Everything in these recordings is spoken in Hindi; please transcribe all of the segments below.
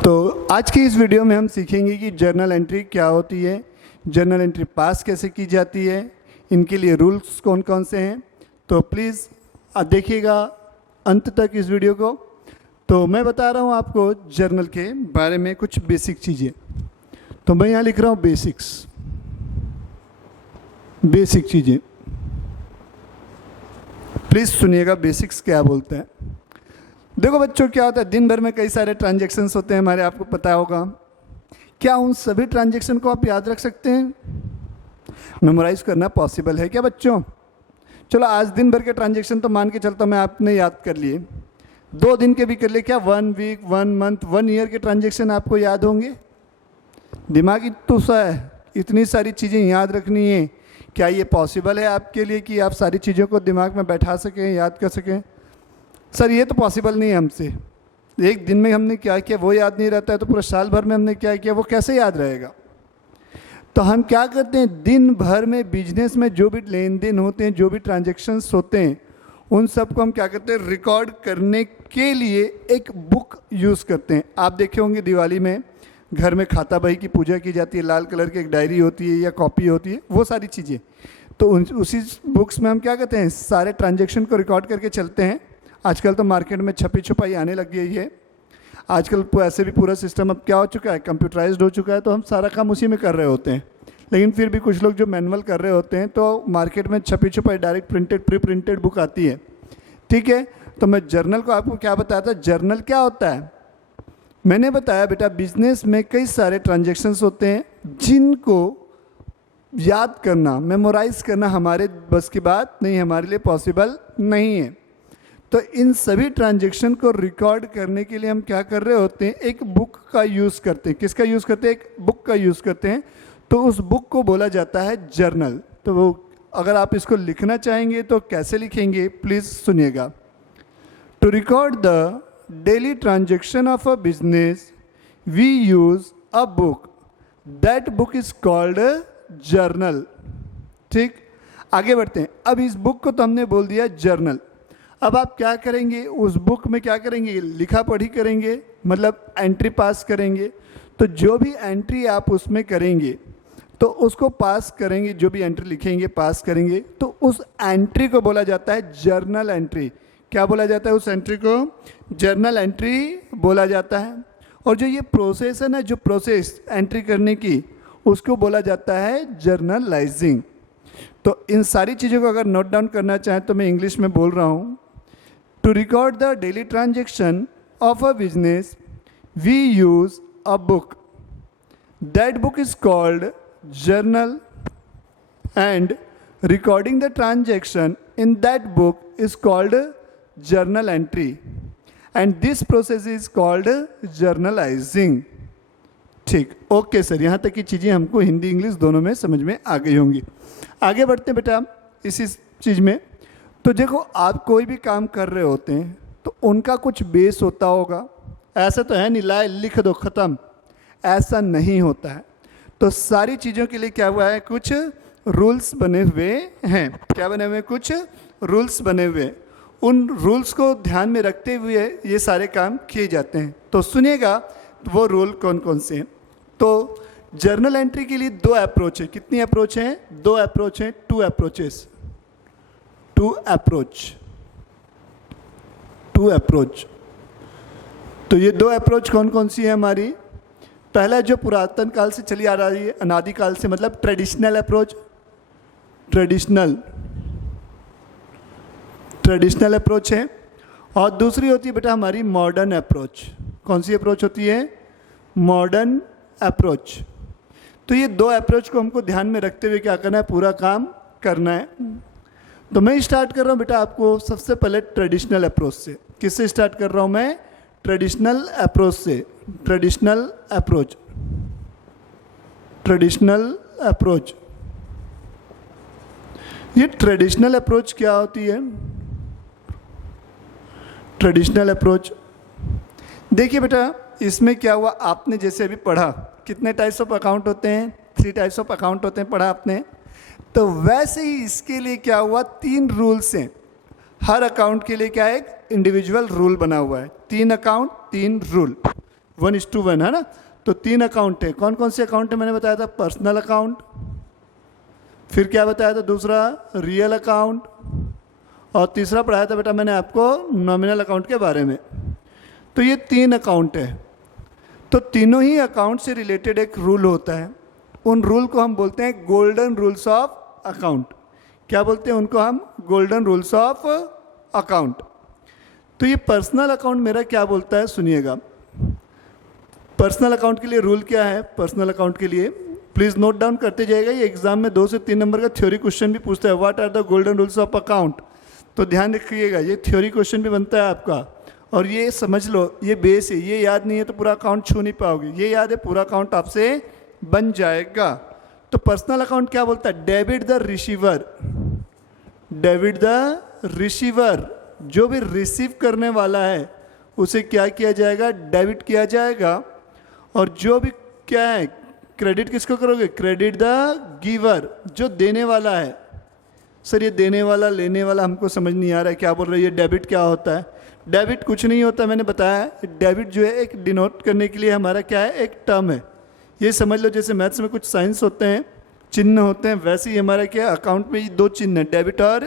तो आज की इस वीडियो में हम सीखेंगे कि जर्नल एंट्री क्या होती है, जर्नल एंट्री पास कैसे की जाती है, इनके लिए रूल्स कौन कौन से हैं। तो प्लीज़ देखिएगा अंत तक इस वीडियो को। तो मैं बता रहा हूँ आपको जर्नल के बारे में कुछ बेसिक चीज़ें। तो मैं यहाँ लिख रहा हूँ बेसिक चीज़ें। प्लीज़ सुनिएगा बेसिक्स क्या बोलते हैं। देखो बच्चों, क्या होता है, दिन भर में कई सारे ट्रांजैक्शंस होते हैं हमारे, आपको पता होगा। क्या उन सभी ट्रांजैक्शन को आप याद रख सकते हैं? मेमोराइज करना पॉसिबल है क्या बच्चों? चलो आज दिन भर के ट्रांजैक्शन तो मान के चलता हूँ मैं आपने याद कर लिए, 2 दिन के भी कर लिए, क्या 1 वीक 1 मंथ 1 ईयर के ट्रांजैक्शन आपको याद होंगे? दिमाग इतना है, इतनी सारी चीज़ें याद रखनी है। क्या ये पॉसिबल है आपके लिए कि आप सारी चीज़ों को दिमाग में बैठा सकें, याद कर सकें? सर ये तो पॉसिबल नहीं है हमसे। एक दिन में हमने क्या किया वो याद नहीं रहता है, तो पूरा साल भर में हमने क्या किया वो कैसे याद रहेगा? तो हम क्या करते हैं, दिन भर में बिजनेस में जो भी लेन देन होते हैं, जो भी ट्रांजैक्शंस होते हैं, उन सब को हम क्या करते हैं, रिकॉर्ड करने के लिए एक बुक यूज़ करते हैं। आप देखे होंगे दिवाली में घर में खाता बही की पूजा की जाती है, लाल कलर की एक डायरी होती है या कॉपी होती है, वो सारी चीज़ें। तो उसी बुक्स में हम क्या करते हैं, सारे ट्रांजैक्शन को रिकॉर्ड करके चलते हैं। आजकल तो मार्केट में छपी छुपाई आने लग गई है। आजकल ऐसे भी पूरा सिस्टम अब क्या हो चुका है, कंप्यूटराइज्ड हो चुका है, तो हम सारा काम उसी में कर रहे होते हैं। लेकिन फिर भी कुछ लोग जो मैनुअल कर रहे होते हैं, तो मार्केट में छपी छुपाई direct printed pre printed book आती है। ठीक है, तो मैं जर्नल को आपको क्या बताया था, जर्नल क्या होता है। मैंने बताया बेटा, बिजनेस में कई सारे ट्रांजेक्शन्स होते हैं जिनको याद करना, मेमोराइज करना हमारे बस की बात नहीं, हमारे लिए पॉसिबल नहीं है। तो इन सभी ट्रांजैक्शन को रिकॉर्ड करने के लिए हम क्या कर रहे होते हैं, एक बुक का यूज़ करते हैं। किसका यूज़ करते हैं? एक बुक का यूज़ करते हैं। तो उस बुक को बोला जाता है जर्नल। तो वो अगर आप इसको लिखना चाहेंगे तो कैसे लिखेंगे, प्लीज़ सुनिएगा। To record the daily transaction of a business we use a book, that book is called journal. ठीक, आगे बढ़ते हैं। अब इस बुक को तो हमने बोल दिया जर्नल। अब आप क्या करेंगे, उस बुक में क्या करेंगे, लिखा पढ़ी करेंगे, मतलब एंट्री पास करेंगे। तो जो भी एंट्री आप उसमें करेंगे तो उसको पास करेंगे, जो भी एंट्री लिखेंगे पास करेंगे, तो उस एंट्री को बोला जाता है जर्नल एंट्री। क्या बोला जाता है उस एंट्री को? जर्नल एंट्री बोला जाता है। और जो ये प्रोसेस है ना, जो प्रोसेस एंट्री करने की, उसको बोला जाता है जर्नलाइजिंग। तो इन सारी चीज़ों को अगर नोट डाउन करना चाहें तो मैं इंग्लिश में बोल रहा हूँ। To record the daily transaction of a business, we use a book. That book is called journal, and recording the transaction in that book is called journal entry. And this process is called journalizing. ठीक, ओके सर, यहाँ तक की चीज़ें हमको हिंदी इंग्लिश दोनों में समझ में आ गई होंगी। आगे बढ़ते हैं बेटा इसी चीज़ में। तो देखो, आप कोई भी काम कर रहे होते हैं तो उनका कुछ बेस होता होगा। ऐसा तो है नहीं लाए लिख दो ख़त्म, ऐसा नहीं होता है। तो सारी चीज़ों के लिए क्या हुआ है, कुछ रूल्स बने हुए हैं। क्या बने हुए? कुछ रूल्स बने हुए। उन रूल्स को ध्यान में रखते हुए ये सारे काम किए जाते हैं। तो सुनिएगा वो रूल कौन कौन से हैं। तो जर्नल एंट्री के लिए 2 अप्रोच है। कितनी अप्रोच हैं? 2 अप्रोच हैं, 2 अप्रोचेस। To approach. तो ये 2 अप्रोच कौन कौन सी है हमारी? पहला जो पुरातन काल से चली आ रही है, अनादि काल से, मतलब ट्रेडिशनल अप्रोच। ट्रेडिशनल अप्रोच है। और दूसरी होती है बेटा हमारी मॉडर्न अप्रोच। कौन सी अप्रोच होती है? Modern approach. तो ये 2 अप्रोच को हमको ध्यान में रखते हुए क्या करना है, पूरा काम करना है। तो मैं स्टार्ट कर रहा हूँ बेटा आपको सबसे पहले ट्रेडिशनल अप्रोच से। किससे स्टार्ट कर रहा हूँ मैं? ट्रेडिशनल अप्रोच से। Traditional approach. ये ट्रेडिशनल अप्रोच क्या होती है? ट्रेडिशनल अप्रोच, देखिए बेटा, इसमें क्या हुआ, आपने जैसे अभी पढ़ा कितने टाइप्स ऑफ अकाउंट होते हैं, 3 टाइप्स ऑफ अकाउंट होते हैं, पढ़ा आपने। तो वैसे ही इसके लिए क्या हुआ, 3 रूल्स हैं। हर अकाउंट के लिए क्या है, एक इंडिविजुअल रूल बना हुआ है। 3 अकाउंट 3 रूल। 1:1 है ना। तो 3 अकाउंट है। कौन कौन से अकाउंट है मैंने बताया था? पर्सनल अकाउंट, फिर क्या बताया था दूसरा? रियल अकाउंट, और तीसरा पढ़ाया था बेटा मैंने आपको नॉमिनल अकाउंट के बारे में। तो ये 3 अकाउंट है। तो तीनों ही अकाउंट से रिलेटेड एक रूल होता है, उन रूल को हम बोलते हैं गोल्डन रूल्स ऑफ अकाउंट। क्या बोलते हैं उनको हम? Golden rules of account. तो ये पर्सनल अकाउंट मेरा क्या बोलता है, सुनिएगा। पर्सनल अकाउंट के लिए रूल क्या है? पर्सनल अकाउंट के लिए प्लीज़ नोट डाउन करते जाइएगा, ये एग्जाम में 2 से 3 नंबर का थ्योरी क्वेश्चन भी पूछता है, what are the golden rules of account. तो ध्यान रखिएगा, ये थ्योरी क्वेश्चन भी बनता है आपका। और ये समझ लो, ये बेस है, ये याद नहीं है तो पूरा अकाउंट छू नहीं पाओगे, ये याद है पूरा अकाउंट आपसे बन जाएगा। तो पर्सनल अकाउंट क्या बोलता है? Debit the receiver, debit the receiver, जो भी रिसीव करने वाला है उसे क्या किया जाएगा? डेबिट किया जाएगा। और जो भी क्या है, क्रेडिट किसको करोगे? क्रेडिट द गिवर, जो देने वाला है। सर ये देने वाला लेने वाला हमको समझ नहीं आ रहा है, क्या बोल रहे हैं? ये डेबिट क्या होता है? डेबिट कुछ नहीं होता, मैंने बताया। डेबिट जो है एक डिनोट करने के लिए हमारा क्या है? एक टर्म है। ये समझ लो जैसे मैथ्स में कुछ साइंस होते हैं, चिन्ह होते हैं, वैसे ही हमारा क्या है? अकाउंट में ये 2 चिन्ह है, डेबिट और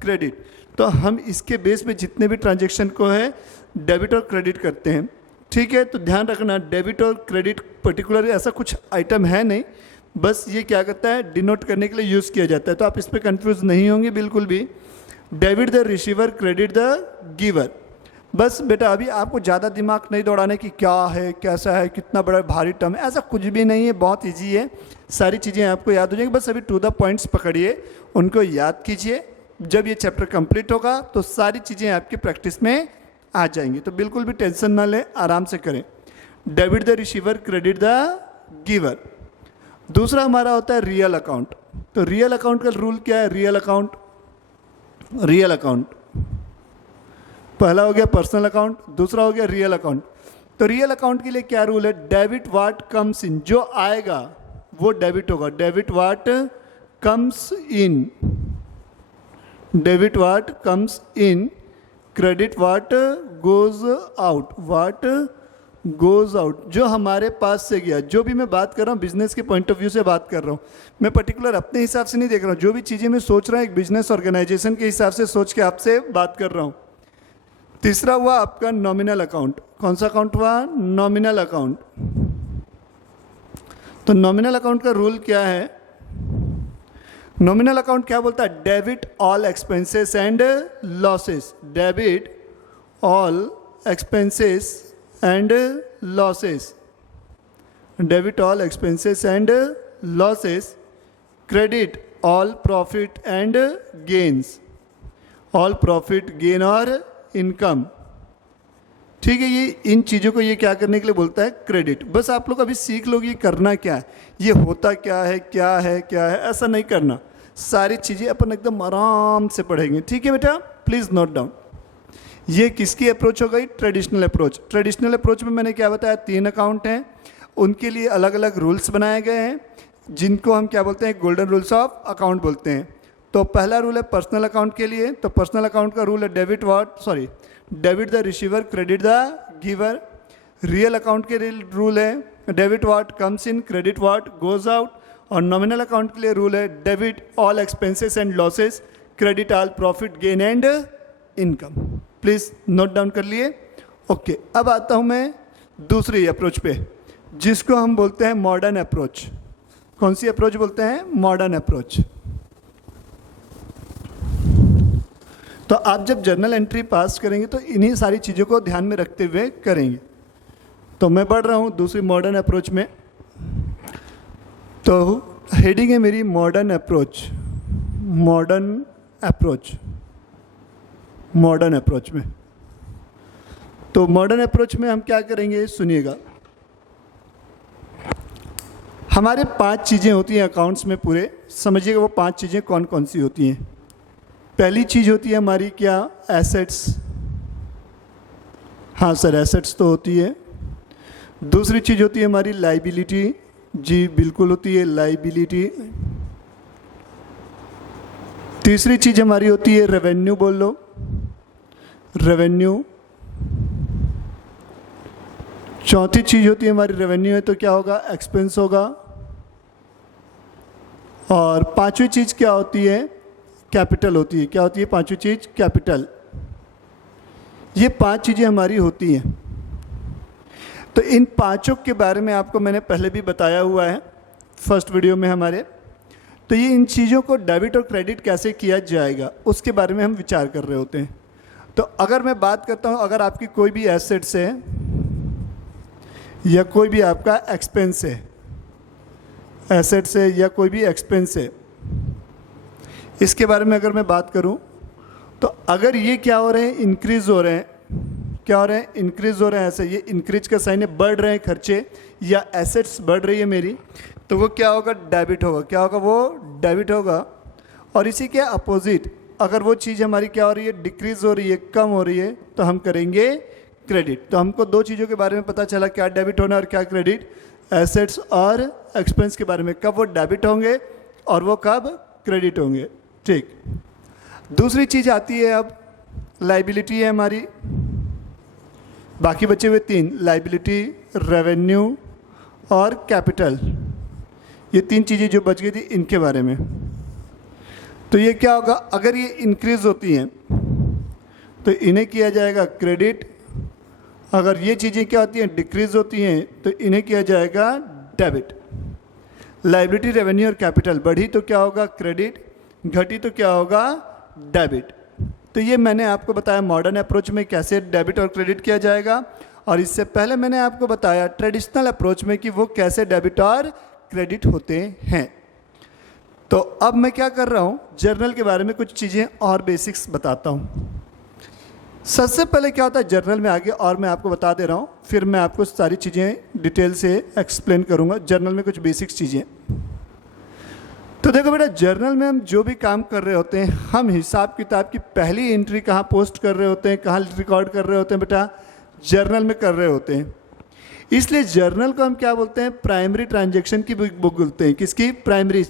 क्रेडिट। तो हम इसके बेस पे जितने भी ट्रांजेक्शन को है डेबिट और क्रेडिट करते हैं, ठीक है। तो ध्यान रखना, डेबिट और क्रेडिट पर्टिकुलर ऐसा कुछ आइटम है नहीं, बस ये क्या करता है? डिनोट करने के लिए यूज़ किया जाता है। तो आप इस पर कंफ्यूज नहीं होंगे बिल्कुल भी। Debit the receiver, credit the giver. बस बेटा अभी आपको ज़्यादा दिमाग नहीं दौड़ाने की क्या है, कैसा है, कितना बड़ा भारी टर्म है, ऐसा कुछ भी नहीं है, बहुत ईजी है, सारी चीज़ें आपको याद हो जाएंगी। बस अभी टू द पॉइंट्स पकड़िए, उनको याद कीजिए। जब ये चैप्टर कंप्लीट होगा तो सारी चीज़ें आपकी प्रैक्टिस में आ जाएंगी। तो बिल्कुल भी टेंशन ना लें, आराम से करें। Debit the receiver, credit the giver. दूसरा हमारा होता है रियल अकाउंट। तो रियल अकाउंट का रूल क्या है? रियल अकाउंट, रियल अकाउंट पहला हो गया पर्सनल अकाउंट, दूसरा हो गया रियल अकाउंट। तो रियल अकाउंट के लिए क्या रूल है? डेबिट व्हाट कम्स इन, जो आएगा वो डेबिट होगा। Debit what comes in, debit what comes in, credit what goes out, what goes out, जो हमारे पास से गया। जो भी मैं बात कर रहा हूँ बिजनेस के पॉइंट ऑफ व्यू से बात कर रहा हूँ, मैं पर्टिकुलर अपने हिसाब से नहीं देख रहा हूँ। जो भी चीज़ें मैं सोच रहा हूँ एक बिजनेस ऑर्गेनाइजेशन के हिसाब से सोच के आपसे बात कर रहा हूँ। तीसरा हुआ आपका नॉमिनल अकाउंट। कौन सा अकाउंट हुआ? Nominal account. तो नॉमिनल अकाउंट का रूल क्या है? नॉमिनल अकाउंट क्या बोलता है? Debit all expenses and losses, debit all expenses and losses, debit all expenses and losses, credit all profit and gains, all profit gain और इनकम, ठीक है। ये इन चीज़ों को ये क्या करने के लिए बोलता है? क्रेडिट। बस आप लोग अभी सीख लोगे ये करना क्या है, ये होता क्या है, क्या है, क्या है, ऐसा नहीं करना। सारी चीज़ें अपन एकदम आराम से पढ़ेंगे, ठीक है बेटा। Please note down. ये किसकी अप्रोच हो गई? Traditional approach. ट्रेडिशनल अप्रोच में मैंने क्या बताया? 3 अकाउंट हैं, उनके लिए अलग अलग रूल्स बनाए गए हैं, जिनको हम क्या बोलते हैं? गोल्डन रूल्स ऑफ अकाउंट बोलते हैं। तो पहला रूल है पर्सनल अकाउंट के लिए। तो पर्सनल अकाउंट का रूल है debit debit the receiver, credit the giver. Real account के लिए रूल है debit what comes in, credit what goes out. और नॉमिनल अकाउंट के लिए रूल है debit all expenses and losses, credit all profit gain and income. Please note down कर लिए। ओके, अब आता हूँ मैं दूसरी अप्रोच पे, जिसको हम बोलते हैं मॉडर्न अप्रोच। कौन सी अप्रोच बोलते हैं? Modern approach. तो आप जब जर्नल एंट्री पास करेंगे तो इन्हीं सारी चीज़ों को ध्यान में रखते हुए करेंगे। तो मैं बढ़ रहा हूँ दूसरी मॉडर्न अप्रोच में। तो हेडिंग है मेरी modern approach, modern approach, modern approach में। तो मॉडर्न अप्रोच में हम क्या करेंगे, सुनिएगा। हमारे 5 चीज़ें होती हैं अकाउंट्स में पूरे, समझिएगा वो 5 चीज़ें कौन कौन सी होती हैं। पहली चीज़ होती है हमारी क्या? एसेट्स। हाँ सर, एसेट्स तो होती है। दूसरी चीज़ होती है हमारी लाइबिलिटी। जी बिल्कुल होती है लाइबिलिटी। तीसरी चीज़ हमारी होती है रेवेन्यू, बोल लो रेवेन्यू। चौथी चीज़ होती है हमारी रेवेन्यू है, तो क्या होगा, एक्सपेंस होगा। और पांचवी चीज़ क्या होती है, कैपिटल होती है। क्या होती है पांचवी चीज़, कैपिटल। ये पांच चीज़ें हमारी होती हैं। तो इन पांचों के बारे में आपको मैंने पहले भी बताया हुआ है फर्स्ट वीडियो में हमारे। तो ये इन चीज़ों को डेबिट और क्रेडिट कैसे किया जाएगा उसके बारे में हम विचार कर रहे होते हैं। तो अगर मैं बात करता हूँ, अगर आपकी कोई भी एसेट्स है या कोई भी आपका एक्सपेंस है, एसेट्स है या कोई भी एक्सपेंस है, इसके बारे में अगर मैं बात करूँ तो अगर ये क्या हो रहे हैं, इंक्रीज़ हो रहे हैं, क्या हो रहे हैं, इंक्रीज़ हो रहे हैं, ऐसे ये इंक्रीज का साइन है, बढ़ रहे हैं खर्चे या एसेट्स बढ़ रही है मेरी, तो वो क्या होगा, डेबिट होगा। क्या होगा, वो डेबिट होगा। और इसी के अपोजिट अगर वो चीज़ हमारी क्या हो रही है, डिक्रीज हो रही है, कम हो रही है, तो हम करेंगे क्रेडिट। तो हमको दो चीज़ों के बारे में पता चला, क्या डेबिट होना और क्या क्रेडिट, एसेट्स और एक्सपेंस के बारे में, कब वो डेबिट होंगे और वो कब क्रेडिट होंगे। ठीक, दूसरी चीज़ आती है अब लाइबिलिटी है हमारी। बाकी बचे हुए तीन, लाइबिलिटी, रेवेन्यू और कैपिटल, ये तीन चीज़ें जो बच गई थी इनके बारे में। तो ये क्या होगा, अगर ये इंक्रीज होती हैं तो इन्हें किया जाएगा क्रेडिट, अगर ये चीज़ें क्या होती हैं, डिक्रीज होती हैं, तो इन्हें किया जाएगा डेबिट। लाइबिलिटी, रेवेन्यू और कैपिटल बढ़ी तो क्या होगा, क्रेडिट, घटी तो क्या होगा, डेबिट। तो ये मैंने आपको बताया मॉडर्न अप्रोच में कैसे डेबिट और क्रेडिट किया जाएगा, और इससे पहले मैंने आपको बताया ट्रेडिशनल अप्रोच में कि वो कैसे डेबिट और क्रेडिट होते हैं। तो अब मैं क्या कर रहा हूँ, जर्नल के बारे में कुछ चीज़ें और बेसिक्स बताता हूँ। सबसे पहले क्या होता है जर्नल में आगे, और मैं आपको बता दे रहा हूँ, फिर मैं आपको सारी चीज़ें डिटेल से एक्सप्लेन करूँगा। जर्नल में कुछ बेसिक्स चीज़ें, तो देखो बेटा, जर्नल में हम जो भी काम कर रहे होते हैं, हम हिसाब किताब की पहली एंट्री कहाँ पोस्ट कर रहे होते हैं, कहाँ रिकॉर्ड कर रहे होते हैं बेटा, जर्नल में कर रहे होते हैं। इसलिए जर्नल को हम क्या बोलते हैं, प्राइमरी ट्रांजैक्शन की बुक बोलते हैं। किसकी, प्राइमरी,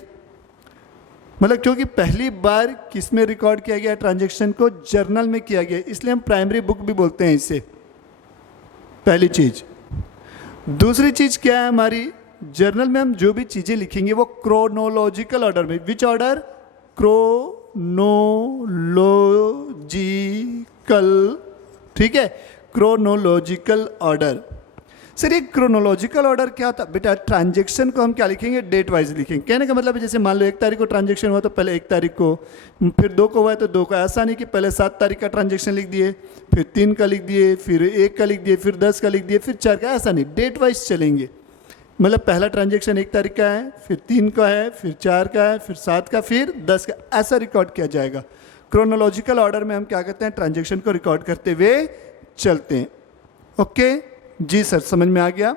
मतलब क्योंकि पहली बार किस में रिकॉर्ड किया गया ट्रांजैक्शन को, जर्नल में किया गया, इसलिए हम प्राइमरी बुक भी बोलते हैं इसे, पहली चीज। दूसरी चीज क्या है हमारी, जर्नल में हम जो भी चीजें लिखेंगे वो क्रोनोलॉजिकल ऑर्डर में, विच ऑर्डर, क्रोनोलॉजिकल, ठीक है, क्रोनोलॉजिकल ऑर्डर। सर ये क्रोनोलॉजिकल ऑर्डर क्या होता है बेटा, ट्रांजैक्शन को हम क्या लिखेंगे, डेट वाइज लिखेंगे। कहने का मतलब है जैसे मान लो 1 तारीख को ट्रांजैक्शन हुआ तो पहले 1 तारीख को, फिर 2 को हुआ है तो 2 को, ऐसा नहीं कि पहले 7 तारीख का ट्रांजैक्शन लिख दिए, फिर 3 का लिख दिए, फिर 1 का लिख दिए, फिर 10 का लिख दिए, फिर 4 का, ऐसा नहीं, डेट वाइज चलेंगे। मतलब पहला ट्रांजैक्शन 1 तारीख का है, फिर 3 का है, फिर 4 का है, फिर 7 का, फिर 10 का, ऐसा रिकॉर्ड किया जाएगा। क्रोनोलॉजिकल ऑर्डर में हम क्या करते हैं, ट्रांजैक्शन को रिकॉर्ड करते हुए चलते हैं। ओके जी सर, समझ में आ गया।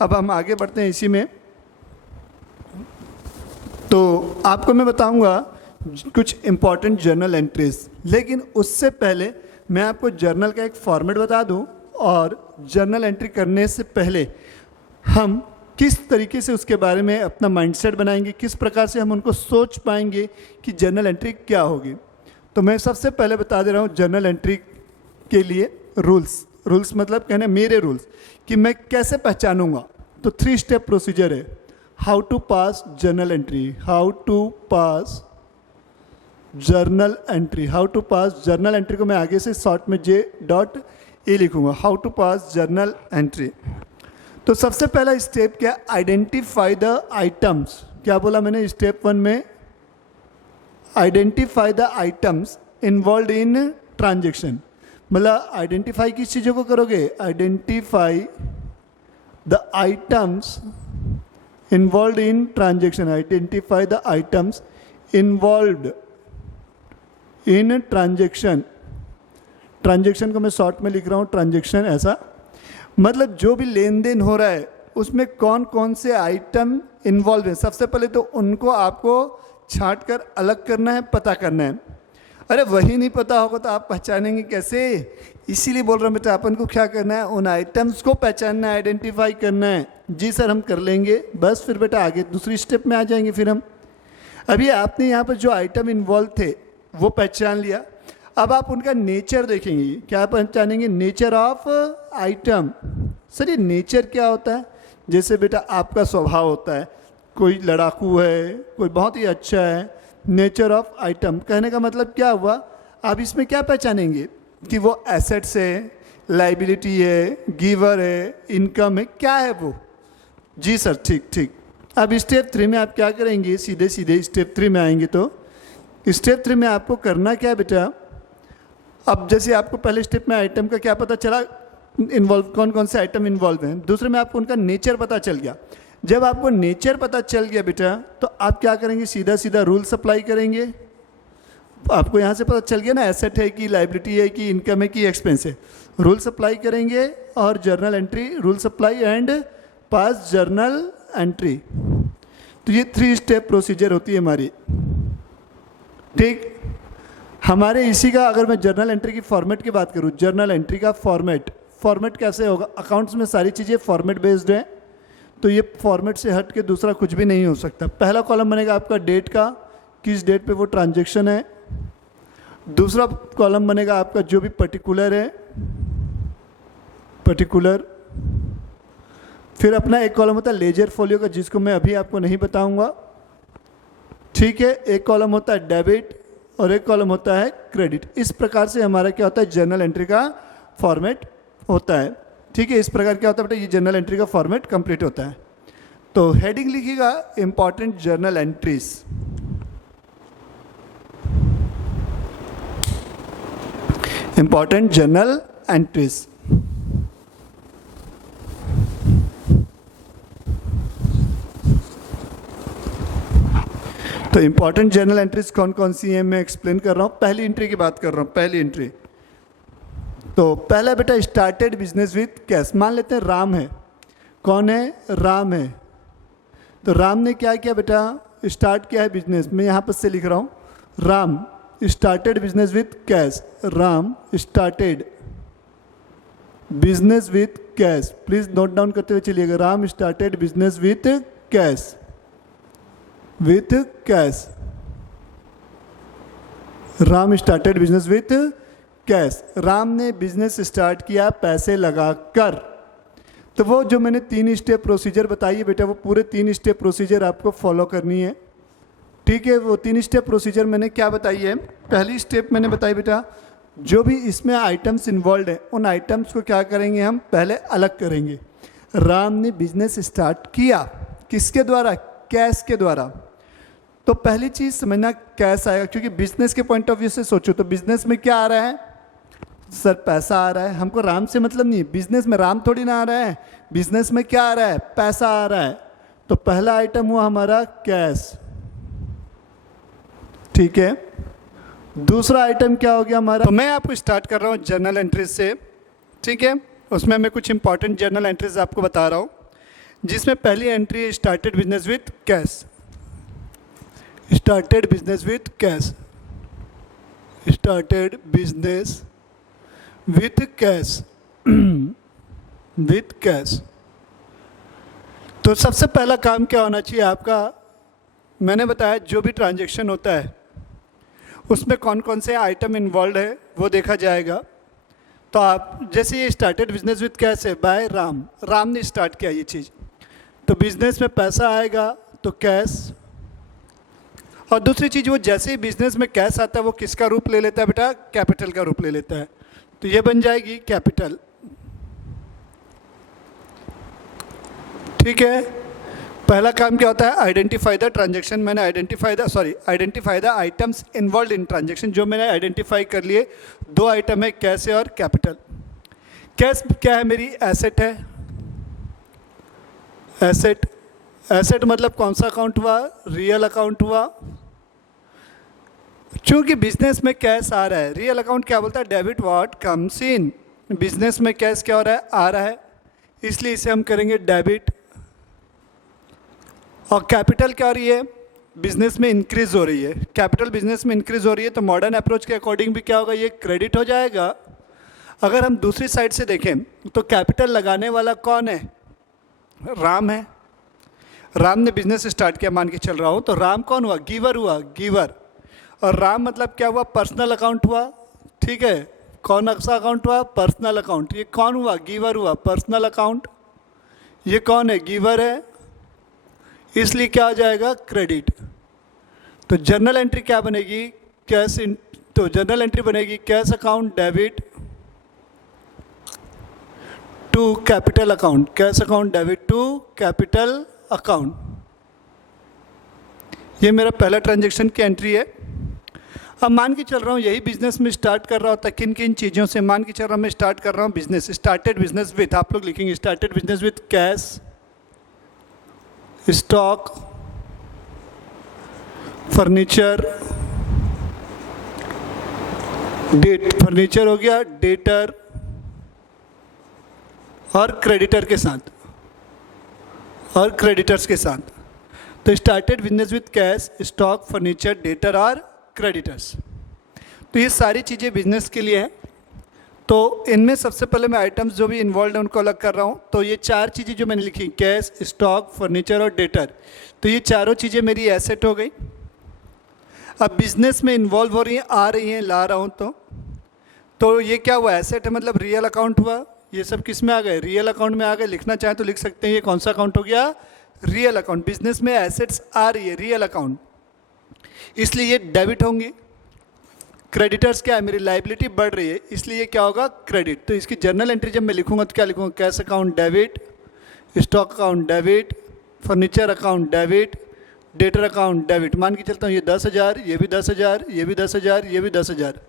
अब हम आगे बढ़ते हैं इसी में। तो आपको मैं बताऊंगा कुछ इंपॉर्टेंट जर्नल एंट्रीज, लेकिन उससे पहले मैं आपको जर्नल का एक फॉर्मेट बता दूं, और जर्नल एंट्री करने से पहले हम किस तरीके से उसके बारे में अपना माइंडसेट बनाएंगे, किस प्रकार से हम उनको सोच पाएंगे कि जर्नल एंट्री क्या होगी। तो मैं सबसे पहले बता दे रहा हूँ जर्नल एंट्री के लिए रूल्स। रूल्स मतलब कहने मेरे रूल्स कि मैं कैसे पहचानूंगा। तो 3 स्टेप प्रोसीजर है, how to pass journal entry, how to pass journal entry, how to pass journal entry को मैं आगे से शॉर्ट में J.A लिखूंगा, how to pass journal entry. तो सबसे पहला स्टेप क्या, आइडेंटिफाई द आइटम्स। क्या बोला मैंने स्टेप 1 में, identify the items involve in transaction. मतलब आइडेंटिफाई किस चीज़ों को करोगे, identify the items involve in transaction, identify the items involve in transaction. Transaction को मैं शॉर्ट में लिख रहा हूँ ट्रांजेक्शन, ऐसा मतलब जो भी लेन देन हो रहा है उसमें कौन कौन से आइटम इन्वॉल्व है, सबसे पहले तो उनको आपको छांट कर अलग करना है, पता करना है। अरे वही नहीं पता होगा तो आप पहचानेंगे कैसे, इसीलिए बोल रहा हूँ बेटा, अपन को क्या करना है, उन आइटम्स को पहचानना है, आइडेंटिफाई करना है। जी सर हम कर लेंगे, बस फिर बेटा आगे दूसरी स्टेप में आ जाएंगे। फिर हम अभी आपने यहाँ पर जो आइटम इन्वॉल्व थे वो पहचान लिया, अब आप उनका नेचर देखेंगे। क्या पहचानेंगे, नेचर ऑफ आइटम। सर ये नेचर क्या होता है? जैसे बेटा आपका स्वभाव होता है, कोई लड़ाकू है, कोई बहुत ही अच्छा है। नेचर ऑफ आइटम कहने का मतलब क्या हुआ, आप इसमें क्या पहचानेंगे कि वो एसेट्स है, लाइबिलिटी है, गिवर है, इनकम है, क्या है वो? जी सर, ठीक ठीक। अब स्टेप 3 में आप क्या करेंगे, सीधे सीधे स्टेप 3 में आएंगे। तो स्टेप 3 में आपको करना क्या है बेटा, अब जैसे आपको पहले स्टेप में आइटम का क्या पता चला, इन्वॉल्व कौन कौन से आइटम इन्वॉल्व हैं, दूसरे में आपको उनका नेचर पता चल गया। जब आपको नेचर पता चल गया बेटा, तो आप क्या करेंगे, सीधा सीधा रूल सप्लाई करेंगे। आपको यहाँ से पता चल गया ना, एसेट है कि लाइबिलिटी है कि इनकम है कि एक्सपेंस है। रूल सप्लाई करेंगे और journal entry, rule supply and pass journal entry. तो ये 3 स्टेप प्रोसीजर होती है हमारी, ठीक। हमारे इसी का अगर मैं जर्नल एंट्री की फॉर्मेट की बात करूँ, जर्नल एंट्री का फॉर्मेट कैसे होगा, अकाउंट्स में सारी चीज़ें फॉर्मेट बेस्ड हैं, तो ये फॉर्मेट से हट के दूसरा कुछ भी नहीं हो सकता। पहला कॉलम बनेगा आपका डेट का, किस डेट पे वो ट्रांजैक्शन है। दूसरा कॉलम बनेगा आपका जो भी पर्टिकुलर है, पर्टिकुलर। फिर अपना एक कॉलम होता है लेजर फोलियो का, जिसको मैं अभी आपको नहीं बताऊंगा, ठीक है। एक कॉलम होता है डेबिट और एक कॉलम होता है क्रेडिट। इस प्रकार से हमारा क्या होता है, जर्नल एंट्री का फॉर्मेट होता है, ठीक है। इस प्रकार क्या होता है बेटा, ये जर्नल एंट्री का फॉर्मेट कंप्लीट होता है। तो हेडिंग लिखिएगा important journal entries. Important journal entries. तो इंपॉर्टेंट जर्नल एंट्रीज कौन कौन सी हैं मैं एक्सप्लेन कर रहा हूँ। पहली एंट्री की बात कर रहा हूँ, पहली एंट्री। तो पहला बेटा स्टार्टेड बिजनेस विथ कैश। मान लेते हैं राम है, कौन है, राम है। तो राम ने क्या किया बेटा, स्टार्ट किया है बिजनेस। मैं यहाँ पर से लिख रहा हूँ, Ram started business with cash. Ram started business with cash. Please note down करते हुए चलिएगा, Ram started business with cash, with cash. Ram started business with cash. Ram ने बिजनेस स्टार्ट किया पैसे लगाकर। तो वो जो मैंने 3 स्टेप प्रोसीजर बताई है बेटा, वो पूरे 3 स्टेप प्रोसीजर आपको फॉलो करनी है, ठीक है। वो 3 स्टेप प्रोसीजर मैंने क्या बताई है, पहली स्टेप मैंने बताई बेटा, जो भी इसमें आइटम्स इन्वॉल्व है उन आइटम्स को क्या करेंगे, हम पहले अलग करेंगे। राम ने बिजनेस स्टार्ट किया, किसके द्वारा, कैश के द्वारा। तो पहली चीज़ समझना कैश आएगा, क्योंकि बिजनेस के पॉइंट ऑफ व्यू से सोचो तो बिजनेस में क्या आ रहा है, सर पैसा आ रहा है। हमको राम से मतलब नहीं, बिजनेस में राम थोड़ी ना आ रहा है, बिजनेस में क्या आ रहा है, पैसा आ रहा है। तो पहला आइटम हुआ हमारा कैश, ठीक है। दूसरा आइटम क्या हो गया हमारा, तो मैं आपको स्टार्ट कर रहा हूँ जर्नल एंट्रीज से, ठीक है। उसमें मैं कुछ इंपॉर्टेंट जर्नल एंट्रीज आपको बता रहा हूँ, जिसमें पहली एंट्री है started business with cash. Started business with cash, started business with cash, with cash. तो सबसे पहला काम क्या होना चाहिए आपका, मैंने बताया जो भी ट्रांजैक्शन होता है उसमें कौन कौन से आइटम इन्वॉल्व है वो देखा जाएगा। तो आप जैसे ये स्टार्टेड बिजनेस विथ कैश है बाय राम, राम ने स्टार्ट किया ये चीज़, तो बिजनेस में पैसा आएगा तो कैश। और दूसरी चीज़, वो जैसे ही बिजनेस में कैश आता है वो किसका रूप ले लेता है बेटा, कैपिटल का रूप ले लेता है। तो ये बन जाएगी कैपिटल, ठीक है। पहला काम क्या होता है, आइडेंटिफाई द ट्रांजैक्शन। मैंने identify the items involve in transaction. जो मैंने आइडेंटिफाई कर लिए, 2 आइटम है, कैश है और कैपिटल। कैश क्या है, मेरी एसेट है, एसेट। एसेट मतलब कौन सा अकाउंट हुआ, रियल अकाउंट हुआ। चूंकि बिजनेस में कैश आ रहा है, रियल अकाउंट क्या बोलता है, debit what comes in. Business में कैश क्या हो रहा है, आ रहा है, इसलिए इसे हम करेंगे डेबिट। और कैपिटल क्या हो रही है, बिजनेस में इंक्रीज हो रही है, कैपिटल बिजनेस में इंक्रीज हो रही है, तो मॉडर्न अप्रोच के अकॉर्डिंग भी क्या होगा, ये क्रेडिट हो जाएगा। अगर हम दूसरी साइड से देखें तो कैपिटल लगाने वाला कौन है, राम है। राम ने बिजनेस स्टार्ट किया, मान के चल रहा हूँ, तो राम कौन हुआ, गिवर हुआ, गिवर। और राम मतलब क्या हुआ, पर्सनल अकाउंट हुआ, ठीक है। कौन सा अकाउंट हुआ? Personal account. ये कौन हुआ? गिवर हुआ, पर्सनल अकाउंट। ये कौन है? गिवर है, इसलिए क्या हो जाएगा? क्रेडिट। तो जर्नल एंट्री क्या बनेगी? कैश इन, तो जर्नल एंट्री बनेगी cash account debit to capital account, cash account debit to capital account. ये मेरा पहला ट्रांजैक्शन की एंट्री है। अब मान के चल रहा हूँ यही बिजनेस में स्टार्ट कर रहा होता, किन किन चीज़ों से मान के चल रहा हूँ मैं स्टार्ट कर रहा हूँ बिजनेस। स्टार्टेड बिजनेस विथ, आप लोग लिखेंगे started business with cash stock furniture, debt furniture हो गया, डेटर और क्रेडिटर के साथ, और क्रेडिटर्स के साथ। तो started business with cash stock furniture debtor और क्रेडिटर्स। तो ये सारी चीज़ें बिजनेस के लिए हैं। तो इनमें सबसे पहले मैं आइटम्स जो भी इन्वॉल्व हैं उनको अलग कर रहा हूँ। तो ये चार चीज़ें जो मैंने लिखी, कैश स्टॉक फर्नीचर और डेटर, तो ये चारों चीज़ें मेरी एसेट हो गई। अब बिजनेस में इन्वॉल्व हो रही हैं, आ रही हैं, ला रहा हूँ। तो ये क्या हुआ? एसेट है, मतलब रियल अकाउंट हुआ। ये सब किस में आ गए? रियल अकाउंट में आ गए। लिखना चाहें तो लिख सकते हैं, ये कौन सा अकाउंट हो गया? Real account. बिजनेस में एसेट्स आ रही है, रियल अकाउंट, इसलिए ये डेबिट होंगी। क्रेडिटर्स क्या है? मेरी लाइबिलिटी बढ़ रही है, इसलिए क्या होगा? क्रेडिट। तो इसकी जर्नल एंट्री जब मैं लिखूंगा तो क्या लिखूंगा? Cash account debit, stock account debit, furniture account debit, debtor account debit. मान के चलता हूँ ये 10,000, ये भी 10,000, ये भी 10,000, ये भी 10,000,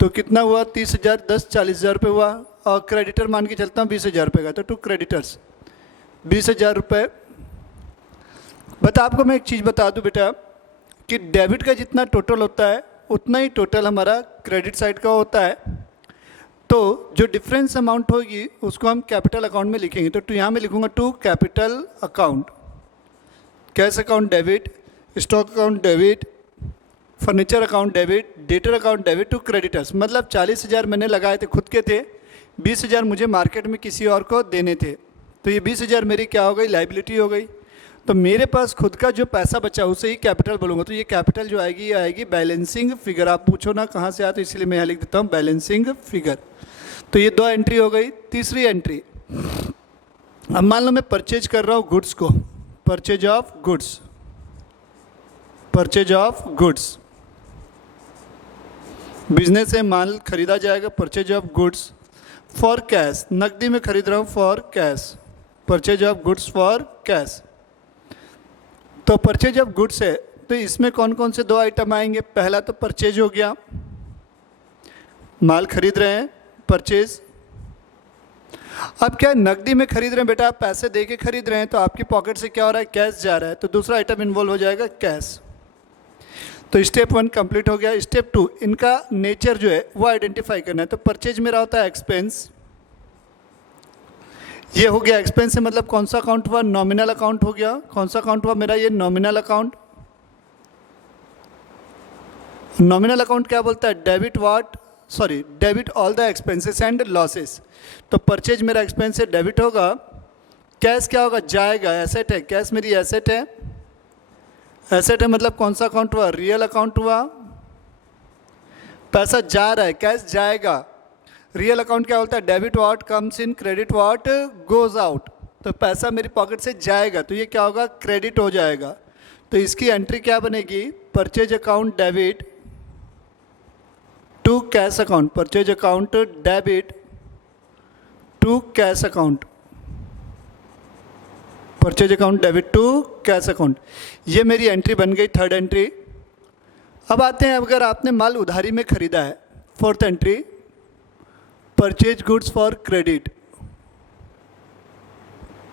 तो कितना हुआ? 30,000, 10, 40,000 रुपये हुआ। और क्रेडिटर मान के चलता हूँ 20,000 रुपये का, तो टू क्रेडिटर्स 20,000 रुपये। बट आपको मैं एक चीज़ बता दूँ बेटा कि डेबिट का जितना टोटल होता है उतना ही टोटल हमारा क्रेडिट साइड का होता है। तो जो डिफरेंस अमाउंट होगी उसको हम कैपिटल अकाउंट में लिखेंगे। तो यहाँ मैं लिखूँगा to capital account, cash account debit, stock account debit, furniture account debit, debtor account debit to creditors. मतलब 40,000 मैंने लगाए थे, खुद के थे, 20,000 मुझे मार्केट में किसी और को देने थे। तो ये 20,000 मेरी क्या हो गई? लाइबिलिटी हो गई। तो मेरे पास खुद का जो पैसा बचा उसे ही कैपिटल बोलूँगा। तो ये कैपिटल जो आएगी, ये आएगी बैलेंसिंग फिगर। आप पूछो ना कहाँ से आते, इसलिए मैं यहाँ लिख देता हूँ बैलेंसिंग फिगर। तो ये 2 एंट्री हो गई। तीसरी एंट्री, अब मान लो मैं परचेज कर रहा हूँ गुड्स को, purchase of goods, purchase of goods. Business से माल खरीदा जाएगा, purchase of goods for cash, नकदी में खरीद रहा हूँ for cash, purchase of goods for cash. तो परचेज ऑफ गुड्स है, तो इसमें कौन कौन से 2 आइटम आएंगे? पहला तो परचेज हो गया, माल खरीद रहे हैं, परचेज। अब क्या नकदी में खरीद रहे हैं बेटा, आप पैसे दे के खरीद रहे हैं, तो आपकी पॉकेट से क्या हो रहा है? कैश जा रहा है, तो दूसरा आइटम इन्वॉल्व हो जाएगा कैश। तो स्टेप 1 कंप्लीट हो गया। स्टेप 2, इनका नेचर जो है वो आइडेंटिफाई करना है। तो परचेज मेरा होता है एक्सपेंस, ये हो गया एक्सपेंस है, मतलब कौन सा अकाउंट हुआ? नॉमिनल अकाउंट हो गया। कौन सा अकाउंट हुआ मेरा? ये नॉमिनल अकाउंट। नॉमिनल अकाउंट क्या बोलता है? Debit what, sorry, debit all the expenses and losses. तो परचेज मेरा एक्सपेंस है, डेबिट होगा। कैश क्या होगा? जाएगा, एसेट है, कैश मेरी एसेट है। एसेट है मतलब कौन सा अकाउंट हुआ? रियल अकाउंट हुआ। पैसा जा रहा है, कैश जाएगा। रियल अकाउंट क्या बोलता है? Debit what comes in, credit what goes out. तो पैसा मेरी पॉकेट से जाएगा, तो ये क्या होगा? क्रेडिट हो जाएगा। तो इसकी एंट्री क्या बनेगी? Purchase account debit to cash account, purchase account debit to cash account, purchase account debit to cash account. ये मेरी एंट्री बन गई, थर्ड एंट्री। अब आते हैं, अगर आपने माल उधारी में खरीदा है, fourth entry, purchase goods for credit,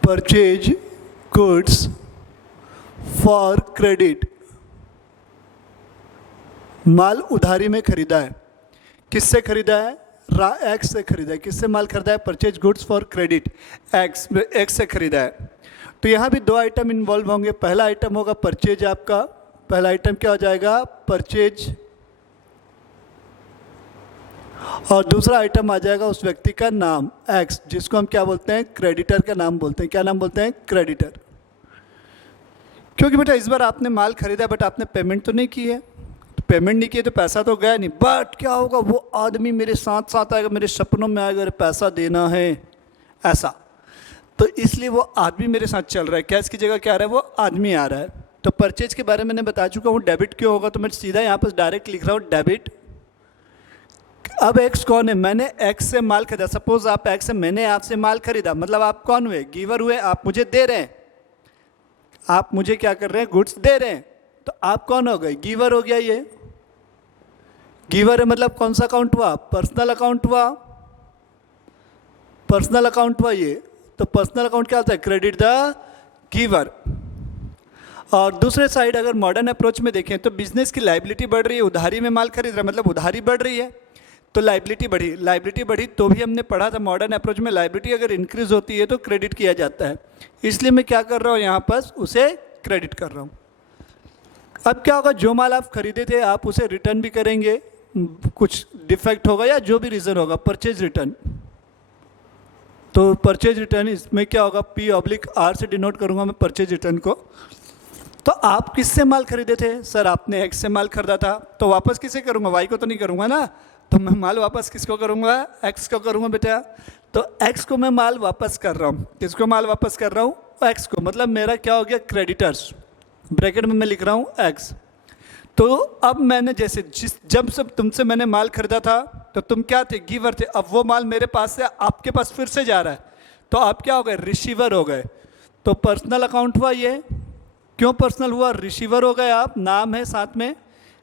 purchase goods for credit. माल उधारी में खरीदा है, किससे खरीदा है? एक्स से खरीदा है। किससे माल खरीदा है? Purchase goods for credit, x से खरीदा है। तो यहाँ भी 2 आइटम इन्वॉल्व होंगे। पहला आइटम होगा परचेज, आपका पहला आइटम क्या हो जाएगा? परचेज। और दूसरा आइटम आ जाएगा उस व्यक्ति का नाम, एक्स, जिसको हम क्या बोलते हैं? क्रेडिटर का नाम बोलते हैं। क्या नाम बोलते हैं? क्रेडिटर। क्योंकि बेटा इस बार आपने माल खरीदा बट आपने पेमेंट तो नहीं की है, तो पेमेंट नहीं किए तो पैसा तो गया नहीं, बट क्या होगा, वो आदमी मेरे साथ साथ आएगा, मेरे सपनों में आएगा, अरे पैसा देना है ऐसा, तो इसलिए वो आदमी मेरे साथ चल रहा है। कैश की जगह क्या आ रहा है, वो आदमी आ रहा है। तो परचेज के बारे में मैंने बता चुका हूँ। डेबिट क्यों होगा, तो मैं सीधा यहाँ पर डायरेक्ट लिख रहा हूँ डेबिट। अब एक्स कौन है, मैंने एक्स से माल खरीदा। सपोज आप एक्स से, मैंने आपसे माल खरीदा, मतलब आप कौन हुए, गिवर हुए, आप मुझे दे रहे हैं, आप मुझे क्या कर रहे हैं, गुड्स दे रहे हैं, तो आप कौन हो गए, गिवर हो गया। ये गिवर है, मतलब कौन सा अकाउंट हुआ, पर्सनल अकाउंट हुआ, पर्सनल अकाउंट हुआ ये। तो पर्सनल अकाउंट क्या होता है, क्रेडिट द गिवर। और दूसरे साइड अगर मॉडर्न अप्रोच में देखें तो बिजनेस की लाइबिलिटी बढ़ रही है, उधारी में माल खरीद रहा है, मतलब उधारी बढ़ रही है, तो लाइबिलिटी बढ़ी, लाइबिलिटी बढ़ी तो भी हमने पढ़ा था मॉडर्न अप्रोच में, लाइबिलिटी अगर इंक्रीज होती है तो क्रेडिट किया जाता है। इसलिए मैं क्या कर रहा हूँ, यहाँ पर उसे क्रेडिट कर रहा हूँ। अब क्या होगा, जो माल आप खरीदे थे आप उसे रिटर्न भी करेंगे, कुछ डिफेक्ट होगा या जो भी रीज़न होगा, परचेज रिटर्न। तो परचेज रिटर्न, इसमें क्या होगा, P/R से डिनोट करूँगा मैं परचेज रिटर्न को। तो आप किससे माल खरीदे थे, सर आपने एक्स से माल खरीदा था, तो वापस किसे करूँगा, वाई को तो नहीं करूँगा ना, तो मैं माल वापस किसको करूँगा, एक्स को करूँगा बेटा। तो एक्स को मैं माल वापस कर रहा हूँ, किसको माल वापस कर रहा हूँ, एक्स को, मतलब मेरा क्या हो गया, क्रेडिटर्स, ब्रैकेट में मैं लिख रहा हूँ एक्स। तो अब मैंने जैसे जब सब तुमसे मैंने माल खरीदा था तो तुम क्या थे, गिवर थे, अब वो माल मेरे पास से आपके पास फिर से जा रहा है, तो आप क्या हो गए, रिसीवर हो गए। तो पर्सनल अकाउंट हुआ ये, क्यों पर्सनल हुआ, रिसीवर हो गए आप, नाम है साथ में,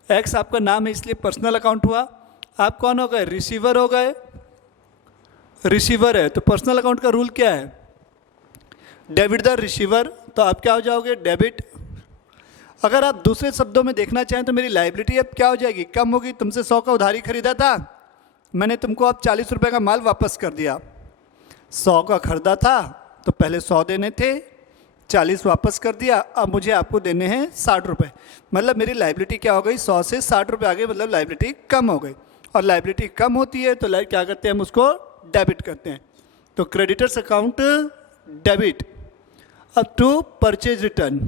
एक्स आपका नाम है इसलिए पर्सनल अकाउंट हुआ। आप कौन हो गए, रिसीवर हो गए, रिसीवर है। तो पर्सनल अकाउंट का रूल क्या है, डेबिट द रिसीवर, तो आप क्या हो जाओगे, डेबिट। अगर आप दूसरे शब्दों में देखना चाहें तो मेरी लाइबिलिटी अब क्या हो जाएगी, कम होगी। तुमसे 100 का उधारी खरीदा था, मैंने तुमको अब 40 रुपये का माल वापस कर दिया। 100 का खरीदा था तो पहले 100 देने थे, 40 वापस कर दिया, अब मुझे आपको देने हैं 60 रुपये, मतलब मेरी लाइबिलिटी क्या हो गई, 100 से 60 रुपये आ गई, मतलब लाइबिलिटी कम हो गई। और लाइबिलिटी कम होती है तो क्या करते हैं, हम उसको डेबिट करते हैं। तो क्रेडिटर्स अकाउंट डेबिट। अब to purchase return,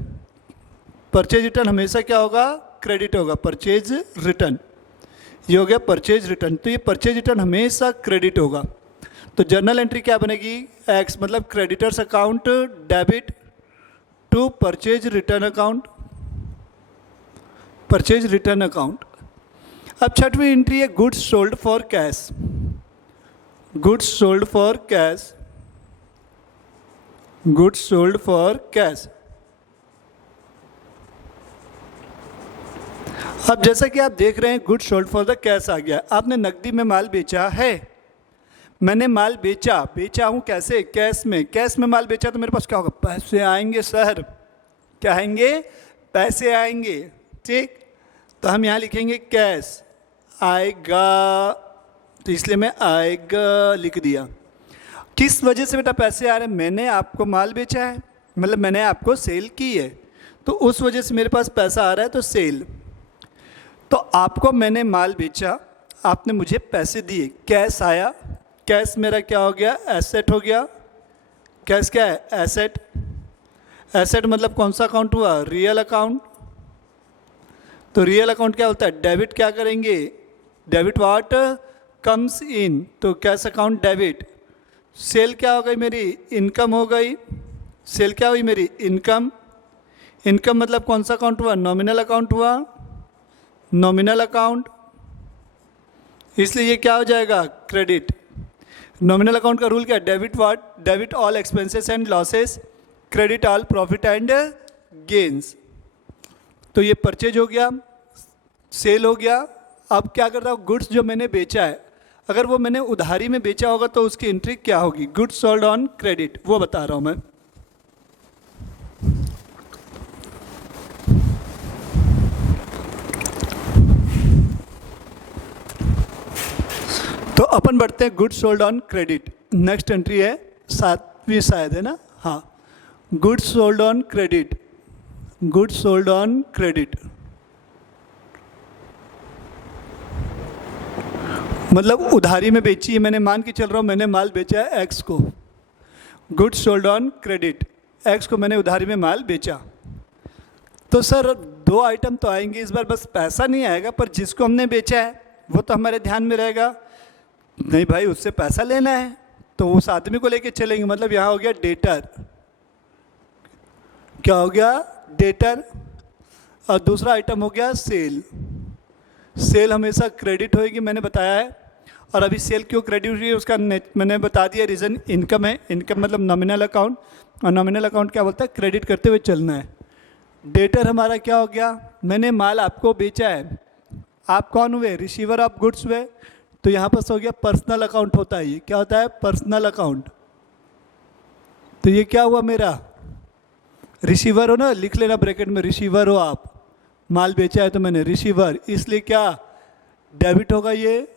purchase return हमेशा क्या होगा, क्रेडिट होगा, परचेज रिटर्न, ये हो गया परचेज रिटर्न। तो ये परचेज रिटर्न हमेशा क्रेडिट होगा। तो जर्नल एंट्री क्या बनेगी, एक्स, मतलब creditors account debit to purchase return account, purchase return account. अब छठवीं एंट्री है goods sold for cash, goods sold for cash, goods sold for cash. अब जैसा कि आप देख रहे हैं goods sold for the cash आ गया, आपने नकदी में माल बेचा है, मैंने माल बेचा, बेचा हूँ कैसे, कैश में, कैश में माल बेचा तो मेरे पास क्या होगा, पैसे आएंगे सर, क्या आएंगे, पैसे आएंगे, ठीक। तो हम यहाँ लिखेंगे कैश आएगा, तो इसलिए मैं आएगा लिख दिया। किस वजह से बेटा पैसे आ रहे हैं, मैंने आपको माल बेचा है, मतलब मैंने आपको सेल की है, तो उस वजह से मेरे पास पैसा आ रहा है, तो सेल। तो आपको मैंने माल बेचा, आपने मुझे पैसे दिए, कैश आया, कैश मेरा क्या हो गया, एसेट हो गया। कैश क्या है, एसेट, एसेट मतलब कौन सा अकाउंट हुआ, रियल अकाउंट। तो रियल अकाउंट क्या होता है, डेबिट क्या करेंगे, डेबिट व्हाट कम्स इन, तो कैश अकाउंट डेबिट। सेल क्या हो गई मेरी, इनकम हो गई, सेल क्या हुई मेरी, इनकम। इनकम मतलब कौन सा अकाउंट हुआ, नॉमिनल अकाउंट हुआ, नॉमिनल अकाउंट, इसलिए ये क्या हो जाएगा, क्रेडिट। नॉमिनल अकाउंट का रूल क्या है, debit what, debit all expenses and losses, credit all profit and gains. तो ये परचेज हो गया, सेल हो गया। अब क्या कर रहा हूँ, गुड्स जो मैंने बेचा है, अगर वो मैंने उधारी में बेचा होगा तो उसकी एंट्री क्या होगी, गुड्स सोल्ड ऑन क्रेडिट, वो बता रहा हूँ मैं। तो अपन बढ़ते हैं goods sold on credit. Next entry है 7वीं शायद है ना, हाँ, goods sold on credit, goods sold on credit मतलब उधारी में बेची है मैंने, मान के चल रहा हूँ मैंने माल बेचा है एक्स को, goods sold on credit, x को मैंने उधारी में माल बेचा। तो सर 2 आइटम तो आएंगे इस बार, बस पैसा नहीं आएगा, पर जिसको हमने बेचा है वो तो हमारे ध्यान में रहेगा। नहीं भाई उससे पैसा लेना है तो उस आदमी को लेके चलेंगे, मतलब यहाँ हो गया डेटर। क्या हो गया? डेटर। और दूसरा आइटम हो गया सेल। सेल हमेशा क्रेडिट होएगी, मैंने बताया है। और अभी सेल क्यों क्रेडिट हुई है उसका मैंने बता दिया, रीज़न इनकम है। इनकम मतलब नॉमिनल अकाउंट, और नॉमिनल अकाउंट क्या बोलता है? क्रेडिट करते हुए चलना है। डेटर हमारा क्या हो गया? मैंने माल आपको बेचा है, आप कौन हुए? रिसीवर ऑफ गुड्स हुए, तो यहाँ पर हो गया पर्सनल अकाउंट होता है। ये क्या होता है? Personal account. तो ये क्या हुआ? मेरा रिसीवर हो ना, लिख लेना ब्रैकेट में, रिसीवर हो आप। माल बेचा है तो मैंने रिसीवर, इसलिए क्या डेबिट होगा? ये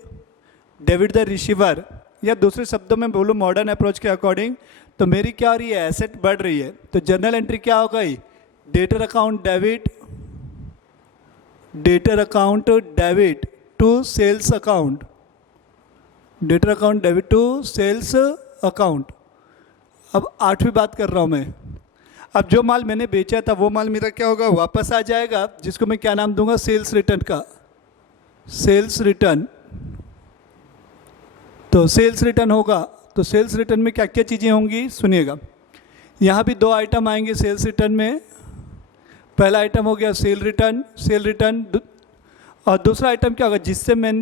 डेबिट द रिसीवर। या दूसरे शब्दों में बोलूँ मॉडर्न अप्रोच के अकॉर्डिंग, तो मेरी क्या हो रही है? एसेट बढ़ रही है। तो जर्नल एंट्री क्या हो गई? Debtor account debit, debtor account debit to sales account, debtor account debit to sales account. अब 8वीं बात कर रहा हूँ मैं। अब जो माल मैंने बेचा था वो माल मेरा क्या होगा? वापस आ जाएगा, जिसको मैं क्या नाम दूंगा? सेल्स रिटर्न का, सेल्स रिटर्न। तो सेल्स रिटर्न होगा। तो सेल्स रिटर्न में क्या क्या चीज़ें होंगी सुनिएगा। यहाँ भी 2 आइटम आएंगे सेल्स रिटर्न में। पहला आइटम हो गया सेल रिटर्न, सेल रिटर्न। और दूसरा आइटम क्या होगा?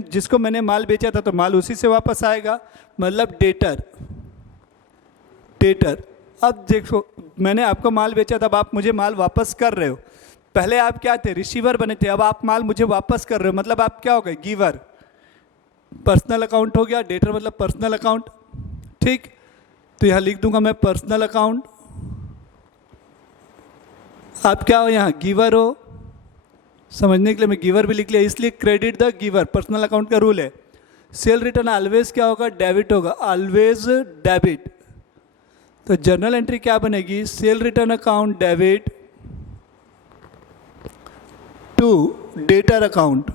जिसको मैंने माल बेचा था तो माल उसी से वापस आएगा, मतलब डेटर, डेटर। अब देखो मैंने आपको माल बेचा था, अब आप मुझे माल वापस कर रहे हो। पहले आप क्या थे? रिसीवर बने थे, अब आप माल मुझे वापस कर रहे हो, मतलब आप क्या हो गए? गिवर। पर्सनल अकाउंट हो गया, डेटर मतलब पर्सनल अकाउंट। ठीक, तो यहाँ लिख दूंगा मैं पर्सनल अकाउंट। आप क्या हो? यहाँ गिवर हो, समझने के लिए मैं गिवर भी लिख लिया, इसलिए credit the giver, personal account का रूल है। सेल रिटर्न ऑलवेज क्या होगा? डेबिट होगा, ऑलवेज डेबिट। तो जर्नल एंट्री क्या बनेगी? Sale return account debit to debtor account.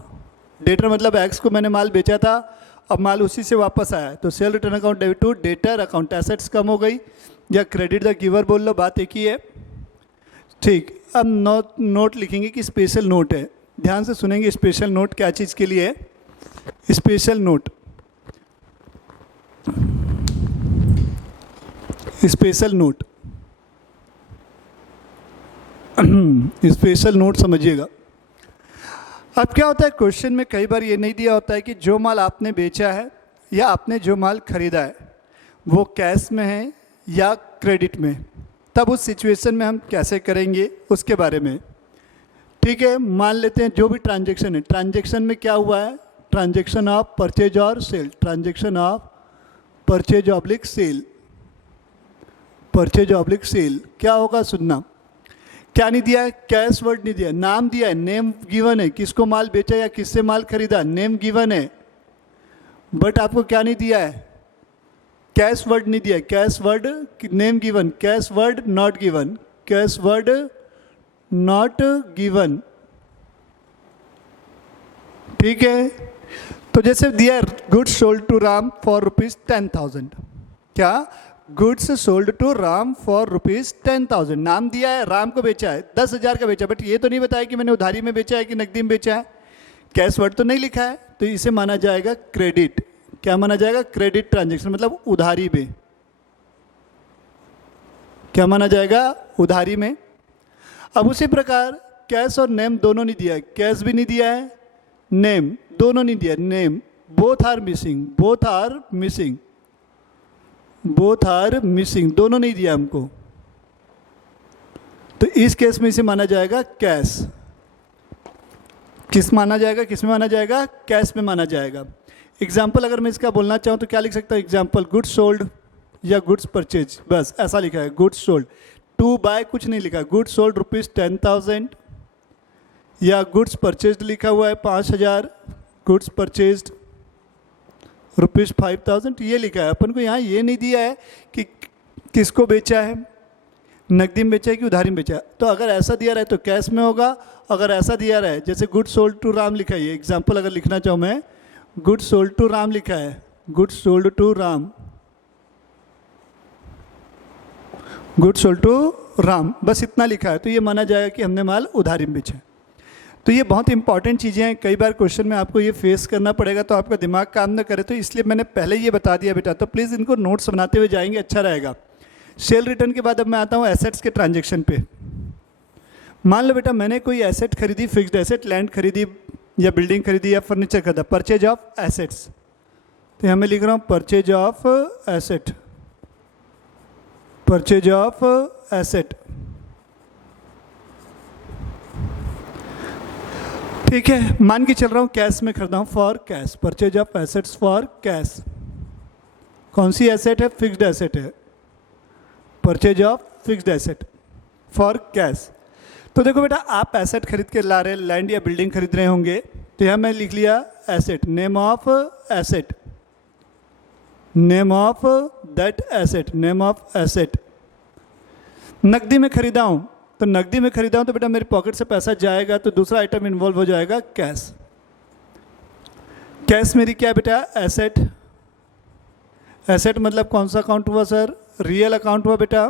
Debtor मतलब एक्स को मैंने माल बेचा था, अब माल उसी से वापस आया, तो sale return account debit to debtor account. Assets कम हो गई, या क्रेडिट द गिवर बोल लो, बात एक ही है। ठीक, अब नोट लिखेंगे कि स्पेशल नोट है। ध्यान से सुनेंगे, स्पेशल नोट क्या चीज़ के लिए है? Special note, special note, special note समझिएगा। अब क्या होता है क्वेश्चन में कई बार ये नहीं दिया होता है कि जो माल आपने बेचा है या आपने जो माल खरीदा है वो कैश में है या क्रेडिट में, तब उस सिचुएशन में हम कैसे करेंगे उसके बारे में। ठीक है, मान लेते हैं जो भी ट्रांजैक्शन है, ट्रांजैक्शन में क्या हुआ है? ट्रांजैक्शन ऑफ परचेज और sale, transaction of purchase oblique sale, purchase oblique sale. क्या होगा सुनना, क्या नहीं दिया है? कैश वर्ड नहीं दिया, नाम दिया है, नेम गिवन है, किसको माल बेचा या किससे माल खरीदा, नेम गिवन है। बट आपको क्या नहीं दिया है? कैश वर्ड नहीं दिया, cash word, name given, cash word not given, cash word not given. ठीक है, तो जैसे दिया goods sold to Ram for ₹10,000। क्या? Goods sold to Ram for ₹10,000। नाम दिया है, राम को बेचा है, 10,000 का बेचा, बट ये तो नहीं बताया कि मैंने उधारी में बेचा है कि नकदी में बेचा है। कैश वर्ड तो नहीं लिखा है, तो इसे माना जाएगा क्रेडिट। क्या माना जाएगा? क्रेडिट ट्रांजैक्शन, मतलब उधारी में। क्या माना जाएगा? उधारी में। अब उसी प्रकार कैश और नेम दोनों नहीं दिया है, कैश भी नहीं दिया है, नेम दोनों नहीं दिया, name both are missing, both are missing, both are missing, दोनों नहीं दिया हमको। तो इस केस में इसे माना जाएगा कैश। किस माना जाएगा? किस में माना जाएगा? कैश में माना जाएगा। एग्जाम्पल अगर मैं इसका बोलना चाहूँ तो क्या लिख सकता हूँ? एग्जाम्पल गुड्स सोल्ड या गुड्स परचेज, बस ऐसा लिखा है, गुड्स सोल्ड। टू बाय कुछ नहीं लिखा, गुड्स सोल्ड ₹10,000, या गुड्स परचेज्ड लिखा हुआ है 5,000, गुड्स परचेज्ड ₹5,000, ये लिखा है। अपन को यहाँ ये नहीं दिया है कि किसको बेचा है, नकदी में बेचा है कि उधारी में बेचा है। तो अगर ऐसा दिया रहे तो कैश में होगा, अगर ऐसा दिया रहे जैसे गुड्स सोल्ड टू राम लिखा है, ये एग्जाम्पल अगर लिखना चाहूँ मैं, गुड्स सोल्ड टू राम लिखा है, goods sold to Ram, goods sold to Ram, बस इतना लिखा है, तो ये माना जाएगा कि हमने माल उधारी में बेचा है। तो ये बहुत इंपॉर्टेंट चीज़ें हैं, कई बार क्वेश्चन में आपको ये फेस करना पड़ेगा, तो आपका दिमाग काम ना करे, तो इसलिए मैंने पहले ये बता दिया बेटा। तो प्लीज़ इनको नोट्स बनाते हुए जाएंगे, अच्छा रहेगा। सेल रिटर्न के बाद अब मैं आता हूँ एसेट्स के ट्रांजेक्शन पे। मान लो बेटा मैंने कोई एसेट खरीदी, फिक्स्ड एसेट, लैंड खरीदी या बिल्डिंग खरीदी या फर्नीचर खरीदा, परचेज ऑफ एसेट्स। तो यहाँ मैं लिख रहा हूँ purchase of asset, purchase of asset, ठीक है। मान के चल रहा हूँ कैश में खरीदा हूँ, for cash, purchase of assets for cash. कौन सी एसेट है? फिक्स्ड एसेट है, purchase of fixed asset for cash. तो देखो बेटा आप एसेट खरीद के ला रहे हैं, लैंड या बिल्डिंग खरीद रहे होंगे, तो यहाँ मैं लिख लिया asset, name of asset, name of that asset, name of asset. नकदी में खरीदा हूँ, तो नकदी में खरीदा हूँ तो बेटा मेरे पॉकेट से पैसा जाएगा, तो दूसरा आइटम इन्वॉल्व हो जाएगा कैश। कैश मेरी क्या बेटा? एसेट। एसेट मतलब कौन सा अकाउंट हुआ सर? रियल अकाउंट हुआ बेटा।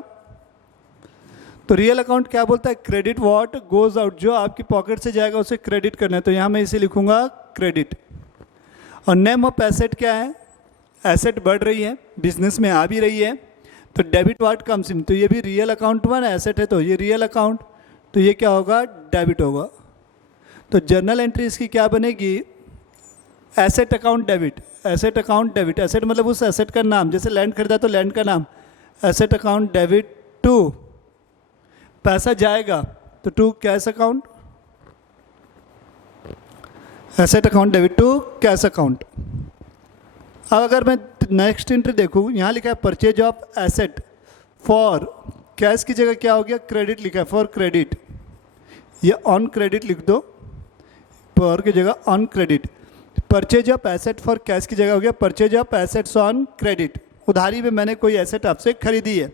तो रियल अकाउंट क्या बोलता है? क्रेडिट व्हाट गोज आउट, जो आपकी पॉकेट से जाएगा उसे क्रेडिट करना है, तो यहाँ मैं इसे लिखूंगा क्रेडिट। और नेम ऑफ एसेट क्या है? एसेट बढ़ रही है, बिजनेस में आ भी रही है, तो डेबिट व्हाट कम्स इन, तो ये भी रियल अकाउंट हुआ ना, एसेट है तो ये रियल अकाउंट, तो ये क्या होगा? डेबिट होगा। तो जर्नल एंट्री इसकी क्या बनेगी? Asset account debit, asset account debit. Asset मतलब उस एसेट का नाम, जैसे लैंड खरीदा तो लैंड का नाम, एसेट अकाउंट डेबिट टू, पैसा जाएगा तो to cash account, asset account debit to cash account. अब अगर मैं नेक्स्ट एंट्री देखूँ, यहाँ लिखा है purchase of asset for cash की जगह क्या हो गया? क्रेडिट लिखा है, फॉर क्रेडिट, ये ऑन क्रेडिट लिख दो, फॉर की जगह on credit. Purchase of asset for cash की जगह हो गया purchase of assets on credit. उधारी में मैंने कोई एसेट आपसे खरीदी है,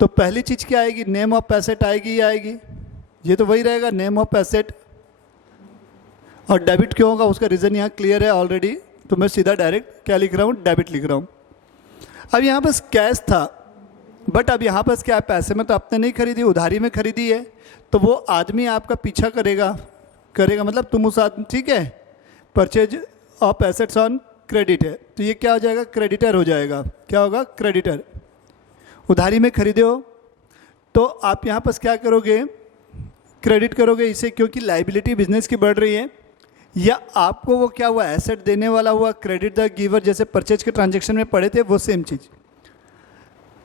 तो पहली चीज़ क्या आएगी? नेम ऑफ एसेट आएगी, ये आएगी, ये तो वही रहेगा नेम ऑफ एसेट। और डेबिट क्यों होगा उसका रीज़न यहाँ क्लियर है ऑलरेडी, तो मैं सीधा डायरेक्ट क्या लिख रहा हूँ? डेबिट लिख रहा हूँ। अब यहाँ पास कैश था, बट अब यहाँ पास क्या है? पैसे में तो आपने नहीं खरीदी, उधारी में खरीदी है, तो वो आदमी आपका पीछा करेगा, मतलब तुम उस आदमी, ठीक है, purchase of assets on credit है, तो ये क्या हो जाएगा? क्रेडिटर हो जाएगा। क्या होगा? क्रेडिटर। उधारी में खरीदे हो तो आप यहाँ पास क्या करोगे? क्रेडिट करोगे इसे, क्योंकि लाइबिलिटी बिजनेस की बढ़ रही है, या आपको वो क्या हुआ? एसेट देने वाला हुआ, क्रेडिट द गिवर, जैसे परचेज के ट्रांजैक्शन में पढ़े थे वो सेम चीज़।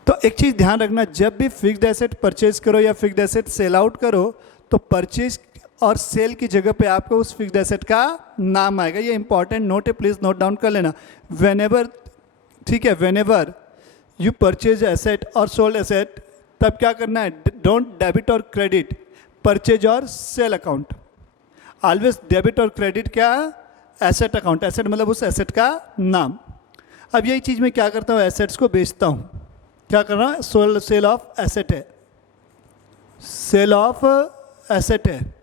तो एक चीज़ ध्यान रखना, जब भी फिक्स्ड एसेट परचेज करो या फिक्स्ड एसेट सेल आउट करो, तो परचेज और सेल की जगह पे आपको उस फिक्स्ड एसेट का नाम आएगा। ये इंपॉर्टेंट नोट है, प्लीज़ नोट डाउन कर लेना। वेनेवर, ठीक है, वेनेवर यू परचेज एसेट और सोल्ड एसेट, तब क्या करना है? डोंट डेबिट और क्रेडिट परचेज और सेल अकाउंट, ऑलवेज डेबिट और क्रेडिट क्या? Asset account. एसेट मतलब उस एसेट का नाम। अब यही चीज़ मैं क्या करता हूँ? एसेट्स को बेचता हूँ। क्या कर रहा है? सेल ऑफ एसेट है, सेल ऑफ एसेट है,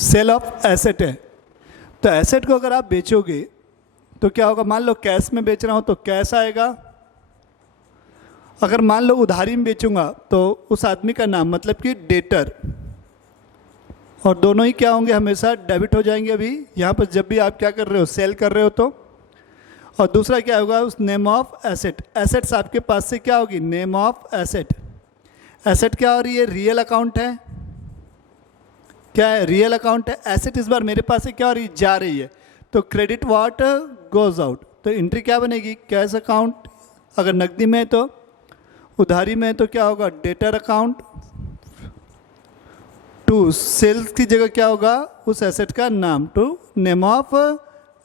सेल ऑफ एसेट है। तो एसेट को अगर आप बेचोगे तो क्या होगा? मान लो कैश में बेच रहा हूँ तो कैश आएगा, अगर मान लो उधारी में बेचूंगा तो उस आदमी का नाम, मतलब कि डेटर, और दोनों ही क्या होंगे? हमेशा डेबिट हो जाएंगे। अभी यहाँ पर जब भी आप क्या कर रहे हो? सेल कर रहे हो तो। और दूसरा क्या होगा? उस नेम ऑफ एसेट, एसेट्स आपके पास से क्या होगी? Name of asset. एसेट क्या हो रही है? रियल अकाउंट है, क्या है? रियल अकाउंट है। एसेट इस बार मेरे पास से क्या हो रही है? जा रही है, तो क्रेडिट व्हाट गोज आउट, तो एंट्री क्या बनेगी? Cash account. अगर नकदी में है तो, उधारी में है तो क्या होगा? Debtor account. टू सेल्स की जगह क्या होगा? उस एसेट का नाम, to name of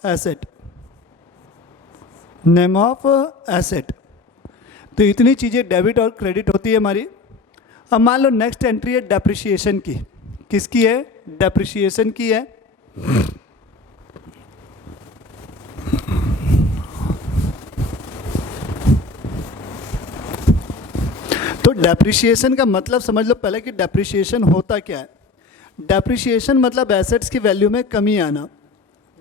asset, name of asset. तो इतनी चीज़ें डेबिट और क्रेडिट होती है हमारी। अब मान लो नेक्स्ट एंट्री है डेप्रिसिएशन की। किसकी है? डेप्रिसिएशन की है। तो डेप्रिसिएशन का मतलब समझ लो पहले कि डेप्रिसिएशन होता क्या है। डेप्रिसिएशन मतलब एसेट्स की वैल्यू में कमी आना।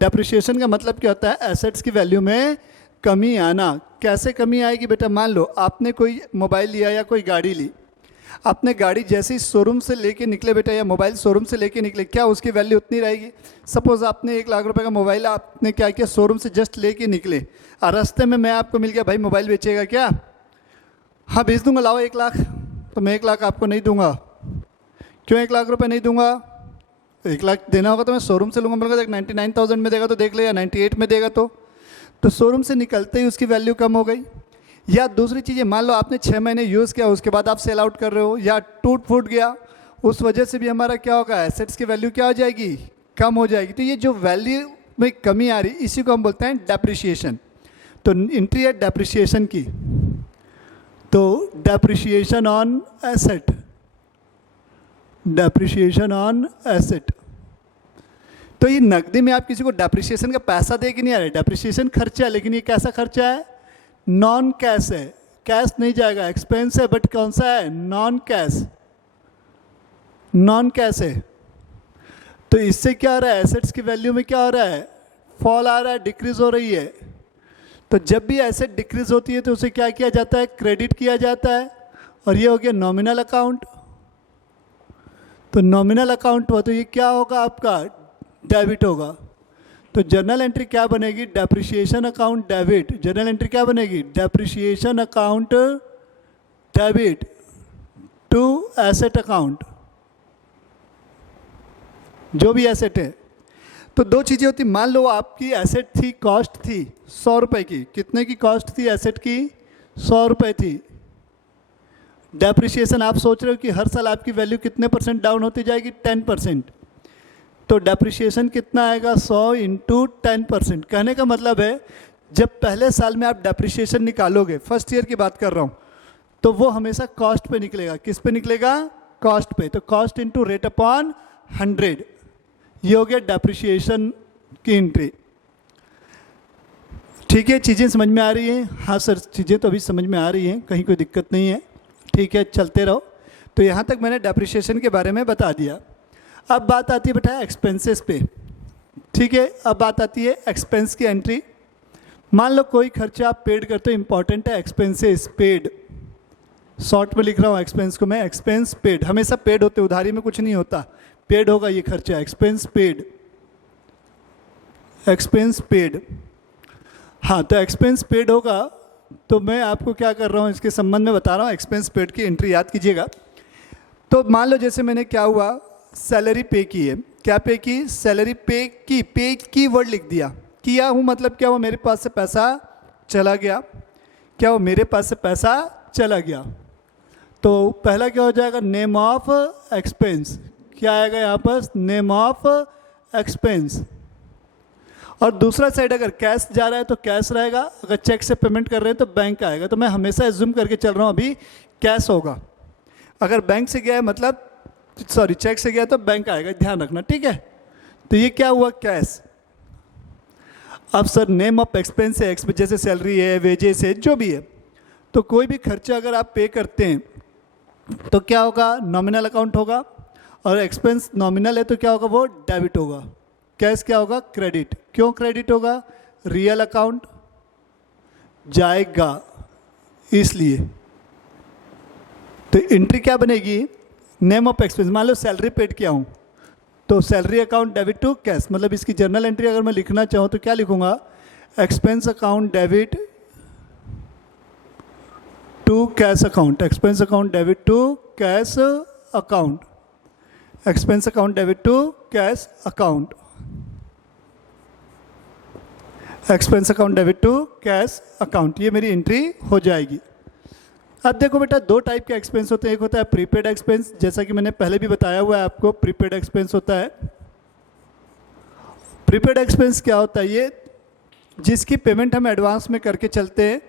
डेप्रिसिएशन का मतलब क्या होता है? एसेट्स की वैल्यू में कमी आना। कैसे कमी आएगी बेटा? मान लो आपने कोई मोबाइल लिया या कोई गाड़ी ली, आपने गाड़ी जैसे ही शोरूम से लेके निकले बेटा, या मोबाइल शोरूम से लेके निकले, क्या उसकी वैल्यू उतनी रहेगी? सपोज़ आपने 1 लाख रुपए का मोबाइल आपने क्या किया, शोरूम से जस्ट लेके निकले और रास्ते में मैं आपको मिल गया, भाई मोबाइल बेचेगा क्या? हाँ बेच दूंगा, लाओ 1 लाख। तो मैं 1 लाख आपको नहीं दूंगा। क्यों 1 लाख रुपए नहीं दूंगा? 1 लाख देना होगा तो मैं शोरूम से लूँगा। बोलूँगा 99,000 में देगा तो देख ले, या 98 में देगा तो शोरूम से निकलते ही उसकी वैल्यू कम हो गई। या दूसरी चीज़ें, मान लो आपने 6 महीने यूज़ किया, उसके बाद आप सेल आउट कर रहे हो या टूट फूट गया, उस वजह से भी हमारा क्या होगा, एसेट्स की वैल्यू क्या हो जाएगी, कम हो जाएगी। तो ये जो वैल्यू में कमी आ रही, इसी को हम बोलते हैं डेप्रिसिएशन। तो एंट्री है डेप्रिसिएशन की, तो depreciation on asset, depreciation on asset. तो ये नकदी में आप किसी को डेप्रिसिएशन का पैसा दे के नहीं आ रहे, डेप्रिसिएशन खर्चा है, लेकिन ये कैसा खर्चा है, नॉन कैश है, कैश नहीं जाएगा, एक्सपेंस है, बट कौन सा है, नॉन कैश, नॉन कैश है। तो इससे क्या हो रहा है, एसेट्स की वैल्यू में क्या हो रहा है, फॉल आ रहा है, डिक्रीज हो रही है। तो जब भी एसेट डिक्रीज होती है तो उसे क्या किया जाता है, क्रेडिट किया जाता है, और ये हो गया नॉमिनल अकाउंट। तो नॉमिनल अकाउंट हुआ तो ये क्या होगा, आपका डेबिट होगा। तो जर्नल एंट्री क्या बनेगी, depreciation account debit. Journal entry क्या बनेगी, depreciation account debit to asset account, जो भी एसेट है। तो दो चीज़ें होती, मान लो आपकी एसेट थी, कॉस्ट थी 100 रुपये की, कितने की कॉस्ट थी एसेट की, 100 रुपये थी। डेप्रिसिएशन आप सोच रहे हो कि हर साल आपकी वैल्यू कितने % डाउन होती जाएगी, 10%। तो डेप्रिसिएशन कितना आएगा, 100 इंटू 10%। कहने का मतलब है जब पहले साल में आप डेप्रिसिएशन निकालोगे, फर्स्ट ईयर की बात कर रहा हूँ, तो वो हमेशा कॉस्ट पे निकलेगा। किस पे निकलेगा, कॉस्ट पे। तो कॉस्ट इंटू रेट अपॉन 100, ये हो गया डेप्रिसिएशन की एंट्री। ठीक है, चीज़ें समझ में आ रही हैं? हाँ सर, चीज़ें तो अभी समझ में आ रही हैं, कहीं कोई दिक्कत नहीं है। ठीक है, चलते रहो। तो यहाँ तक मैंने डेप्रिसिएशन के बारे में बता दिया। अब बात आती है बेटा एक्सपेंसेस पे। ठीक है, अब बात आती है एक्सपेंस की एंट्री। मान लो कोई खर्चा आप पेड करते हो, इंपॉर्टेंट है एक्सपेंसेस पेड, शॉर्ट में लिख रहा हूँ एक्सपेंस को मैं, एक्सपेंस पेड हमेशा पेड होते, उधारी में कुछ नहीं होता, पेड होगा ये खर्चा, एक्सपेंस पेड, एक्सपेंस पेड। हाँ, तो एक्सपेंस पेड होगा, तो मैं आपको क्या कर रहा हूँ इसके संबंध में बता रहा हूँ। एक्सपेंस पेड की एंट्री याद कीजिएगा। तो मान लो जैसे मैंने क्या हुआ, सैलरी पे की है, क्या पे की, सैलरी पे की वर्ड लिख दिया, किया हूँ मतलब क्या हुआ, मेरे पास से पैसा चला गया, क्या वो मेरे पास से पैसा चला गया। तो पहला क्या हो जाएगा, नेम ऑफ एक्सपेंस, क्या आएगा यहाँ पर, नेम ऑफ एक्सपेंस। और दूसरा साइड अगर कैश जा रहा है तो कैश रहेगा, अगर चेक से पेमेंट कर रहे हैं तो बैंक आएगा। तो मैं हमेशा एज्यूम करके चल रहा हूँ अभी कैश होगा, अगर बैंक से गया है मतलब सॉरी चेक से गया तो बैंक आएगा, ध्यान रखना। ठीक है, तो ये क्या हुआ, कैश। अब सर नेम ऑफ एक्सपेंस है, जैसे सैलरी है, वेजेस है, जो भी है, तो कोई भी खर्चा अगर आप पे करते हैं तो क्या होगा, नॉमिनल अकाउंट होगा, और एक्सपेंस नॉमिनल है तो क्या होगा, वो डेबिट होगा। कैश क्या होगा, क्रेडिट। क्यों क्रेडिट होगा, रियल अकाउंट जाएगा इसलिए। तो एंट्री क्या बनेगी, नेम ऑफ एक्सपेंस। मान लो सैलरी पेड किया हूँ तो salary account debit to cash, मतलब इसकी जर्नल एंट्री अगर मैं लिखना चाहूँ तो क्या लिखूंगा, expense account debit to cash account, expense account debit to cash account, expense account debit to cash account, expense account debit to cash account, ये मेरी एंट्री हो जाएगी। अब देखो बेटा, दो टाइप के एक्सपेंस होते हैं, एक होता है प्रीपेड एक्सपेंस, जैसा कि मैंने पहले भी बताया हुआ है आपको, प्रीपेड एक्सपेंस होता है। प्रीपेड एक्सपेंस क्या होता है, ये जिसकी पेमेंट हम एडवांस में करके चलते हैं,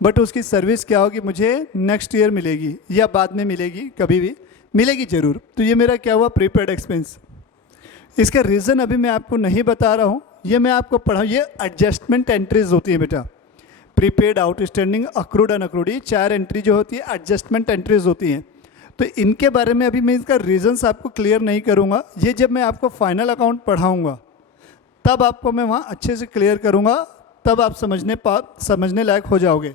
बट उसकी सर्विस क्या होगी, मुझे नेक्स्ट ईयर मिलेगी या बाद में मिलेगी, कभी भी मिलेगी ज़रूर। तो ये मेरा क्या हुआ, प्रीपेड एक्सपेंस। इसका रीज़न अभी मैं आपको नहीं बता रहा हूँ, ये मैं आपको पढ़ाऊँ। ये एडजस्टमेंट एंट्रीज होती है बेटा, प्रीपेड, आउटस्टैंडिंग, अक्रूड, अनअक्रूड, ये 4 एंट्री जो होती है एडजस्टमेंट एंट्रीज होती हैं। तो इनके बारे में अभी मैं इसका रीजंस आपको क्लियर नहीं करूँगा, ये जब मैं आपको फाइनल अकाउंट पढ़ाऊँगा तब आपको मैं वहाँ अच्छे से क्लियर करूँगा, तब आप समझने लायक हो जाओगे।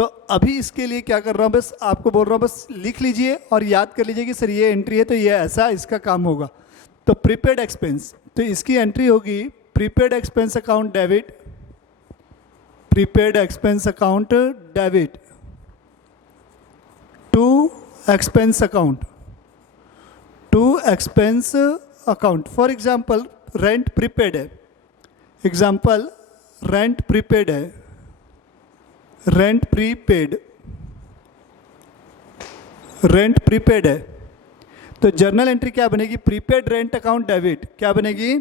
तो अभी इसके लिए क्या कर रहा हूँ, बस आपको बोल रहा हूँ बस लिख लीजिए और याद कर लीजिए कि सर ये एंट्री है तो ये ऐसा इसका काम होगा। तो प्रीपेड एक्सपेंस, तो इसकी एंट्री होगी prepaid expense account debit, prepaid expense account debit to expense account, to expense account. For example rent prepaid है, एग्जाम्पल रेंट प्रीपेड है, रेंट प्रीपेड, रेंट प्रीपेड है, तो जर्नल एंट्री क्या बनेगी, प्रीपेड रेंट अकाउंट डेबिट, क्या बनेगी,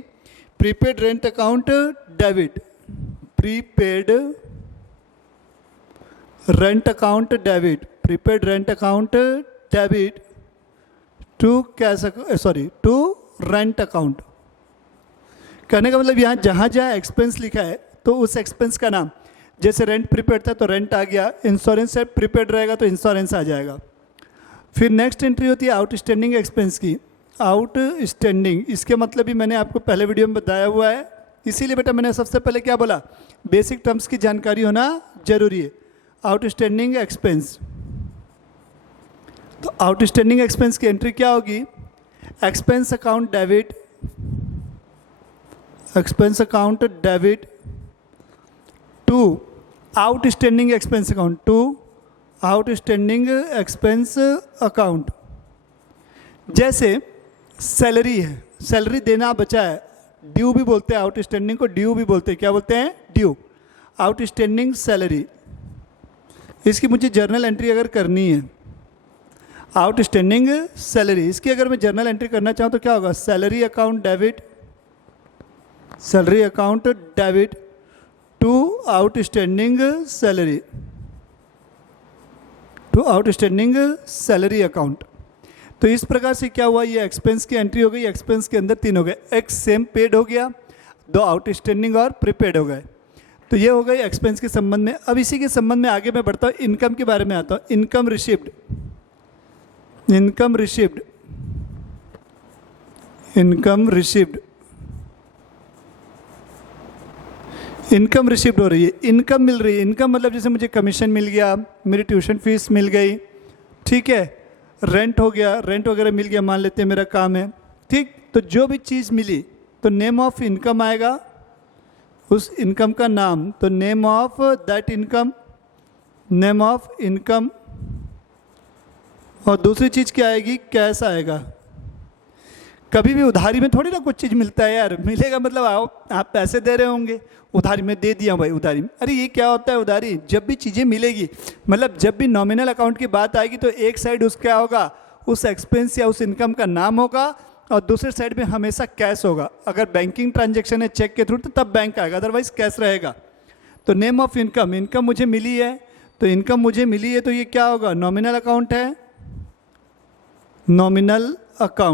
prepaid rent account debit, prepaid rent account debit, prepaid rent account debit to cash, sorry to rent account. कहने का मतलब यहाँ जहाँ जहाँ एक्सपेंस लिखा है तो उस एक्सपेंस का नाम, जैसे रेंट प्रीपेड था तो रेंट आ गया, इंश्योरेंस से प्रीपेड रहेगा तो इंश्योरेंस आ जाएगा। फिर नेक्स्ट एंट्री होती है आउटस्टैंडिंग एक्सपेंस की, आउटस्टैंडिंग, इसके मतलब भी मैंने आपको पहले वीडियो में बताया हुआ है, इसीलिए बेटा मैंने सबसे पहले क्या बोला, बेसिक टर्म्स की जानकारी होना जरूरी है। आउटस्टैंडिंग एक्सपेंस, तो आउटस्टैंडिंग एक्सपेंस की एंट्री क्या होगी, expense account debit, expense account debit to outstanding expense account, to outstanding expense account. जैसे सैलरी है, सैलरी देना बचा है, ड्यू भी बोलते हैं, आउटस्टैंडिंग को ड्यू भी बोलते हैं, क्या बोलते हैं, ड्यू, आउटस्टैंडिंग सैलरी। इसकी मुझे जर्नल एंट्री अगर करनी है, आउटस्टैंडिंग सैलरी, इसकी अगर मैं जर्नल एंट्री करना चाहूँ तो क्या होगा, salary account debit, salary account debit to outstanding salary, to outstanding salary account. तो इस प्रकार से क्या हुआ, ये एक्सपेंस की एंट्री हो गई, एक्सपेंस के अंदर तीन हो गए, एक सेम पेड हो गया, दो आउटस्टैंडिंग और प्रीपेड हो गए। तो ये हो गई एक्सपेंस के संबंध में। अब इसी के संबंध में आगे मैं बढ़ता हूँ, इनकम के बारे में आता हूँ। Income received, income received, income received, income received हो रही है, इनकम मिल रही है। इनकम मतलब जैसे मुझे कमीशन मिल गया, मेरी ट्यूशन फीस मिल गई, ठीक है, रेंट हो गया, रेंट वगैरह मिल गया, मान लेते हैं मेरा काम है, ठीक। तो जो भी चीज़ मिली तो नेम ऑफ इनकम आएगा, उस इनकम का नाम, तो name of that income, name of income. और दूसरी चीज़ क्या आएगी, कैश आएगा। कभी भी उधारी में थोड़ी ना कुछ चीज़ मिलता है यार, मिलेगा मतलब आप पैसे दे रहे होंगे, उधारी में दे दिया भाई उधारी में, अरे ये क्या होता है उधारी, जब भी चीज़ें मिलेगी, मतलब जब भी नॉमिनल अकाउंट की बात आएगी तो एक साइड उसका क्या होगा, उस एक्सपेंस या उस इनकम का नाम होगा, और दूसरे साइड में हमेशा कैश होगा। अगर बैंकिंग ट्रांजेक्शन है चेक के थ्रू तो तब बैंक आएगा, अदरवाइज कैश रहेगा। तो नेम ऑफ इनकम, इनकम मुझे मिली है, तो इनकम मुझे मिली है तो ये क्या होगा, नॉमिनल अकाउंट है, नॉमिनल अकाउंट।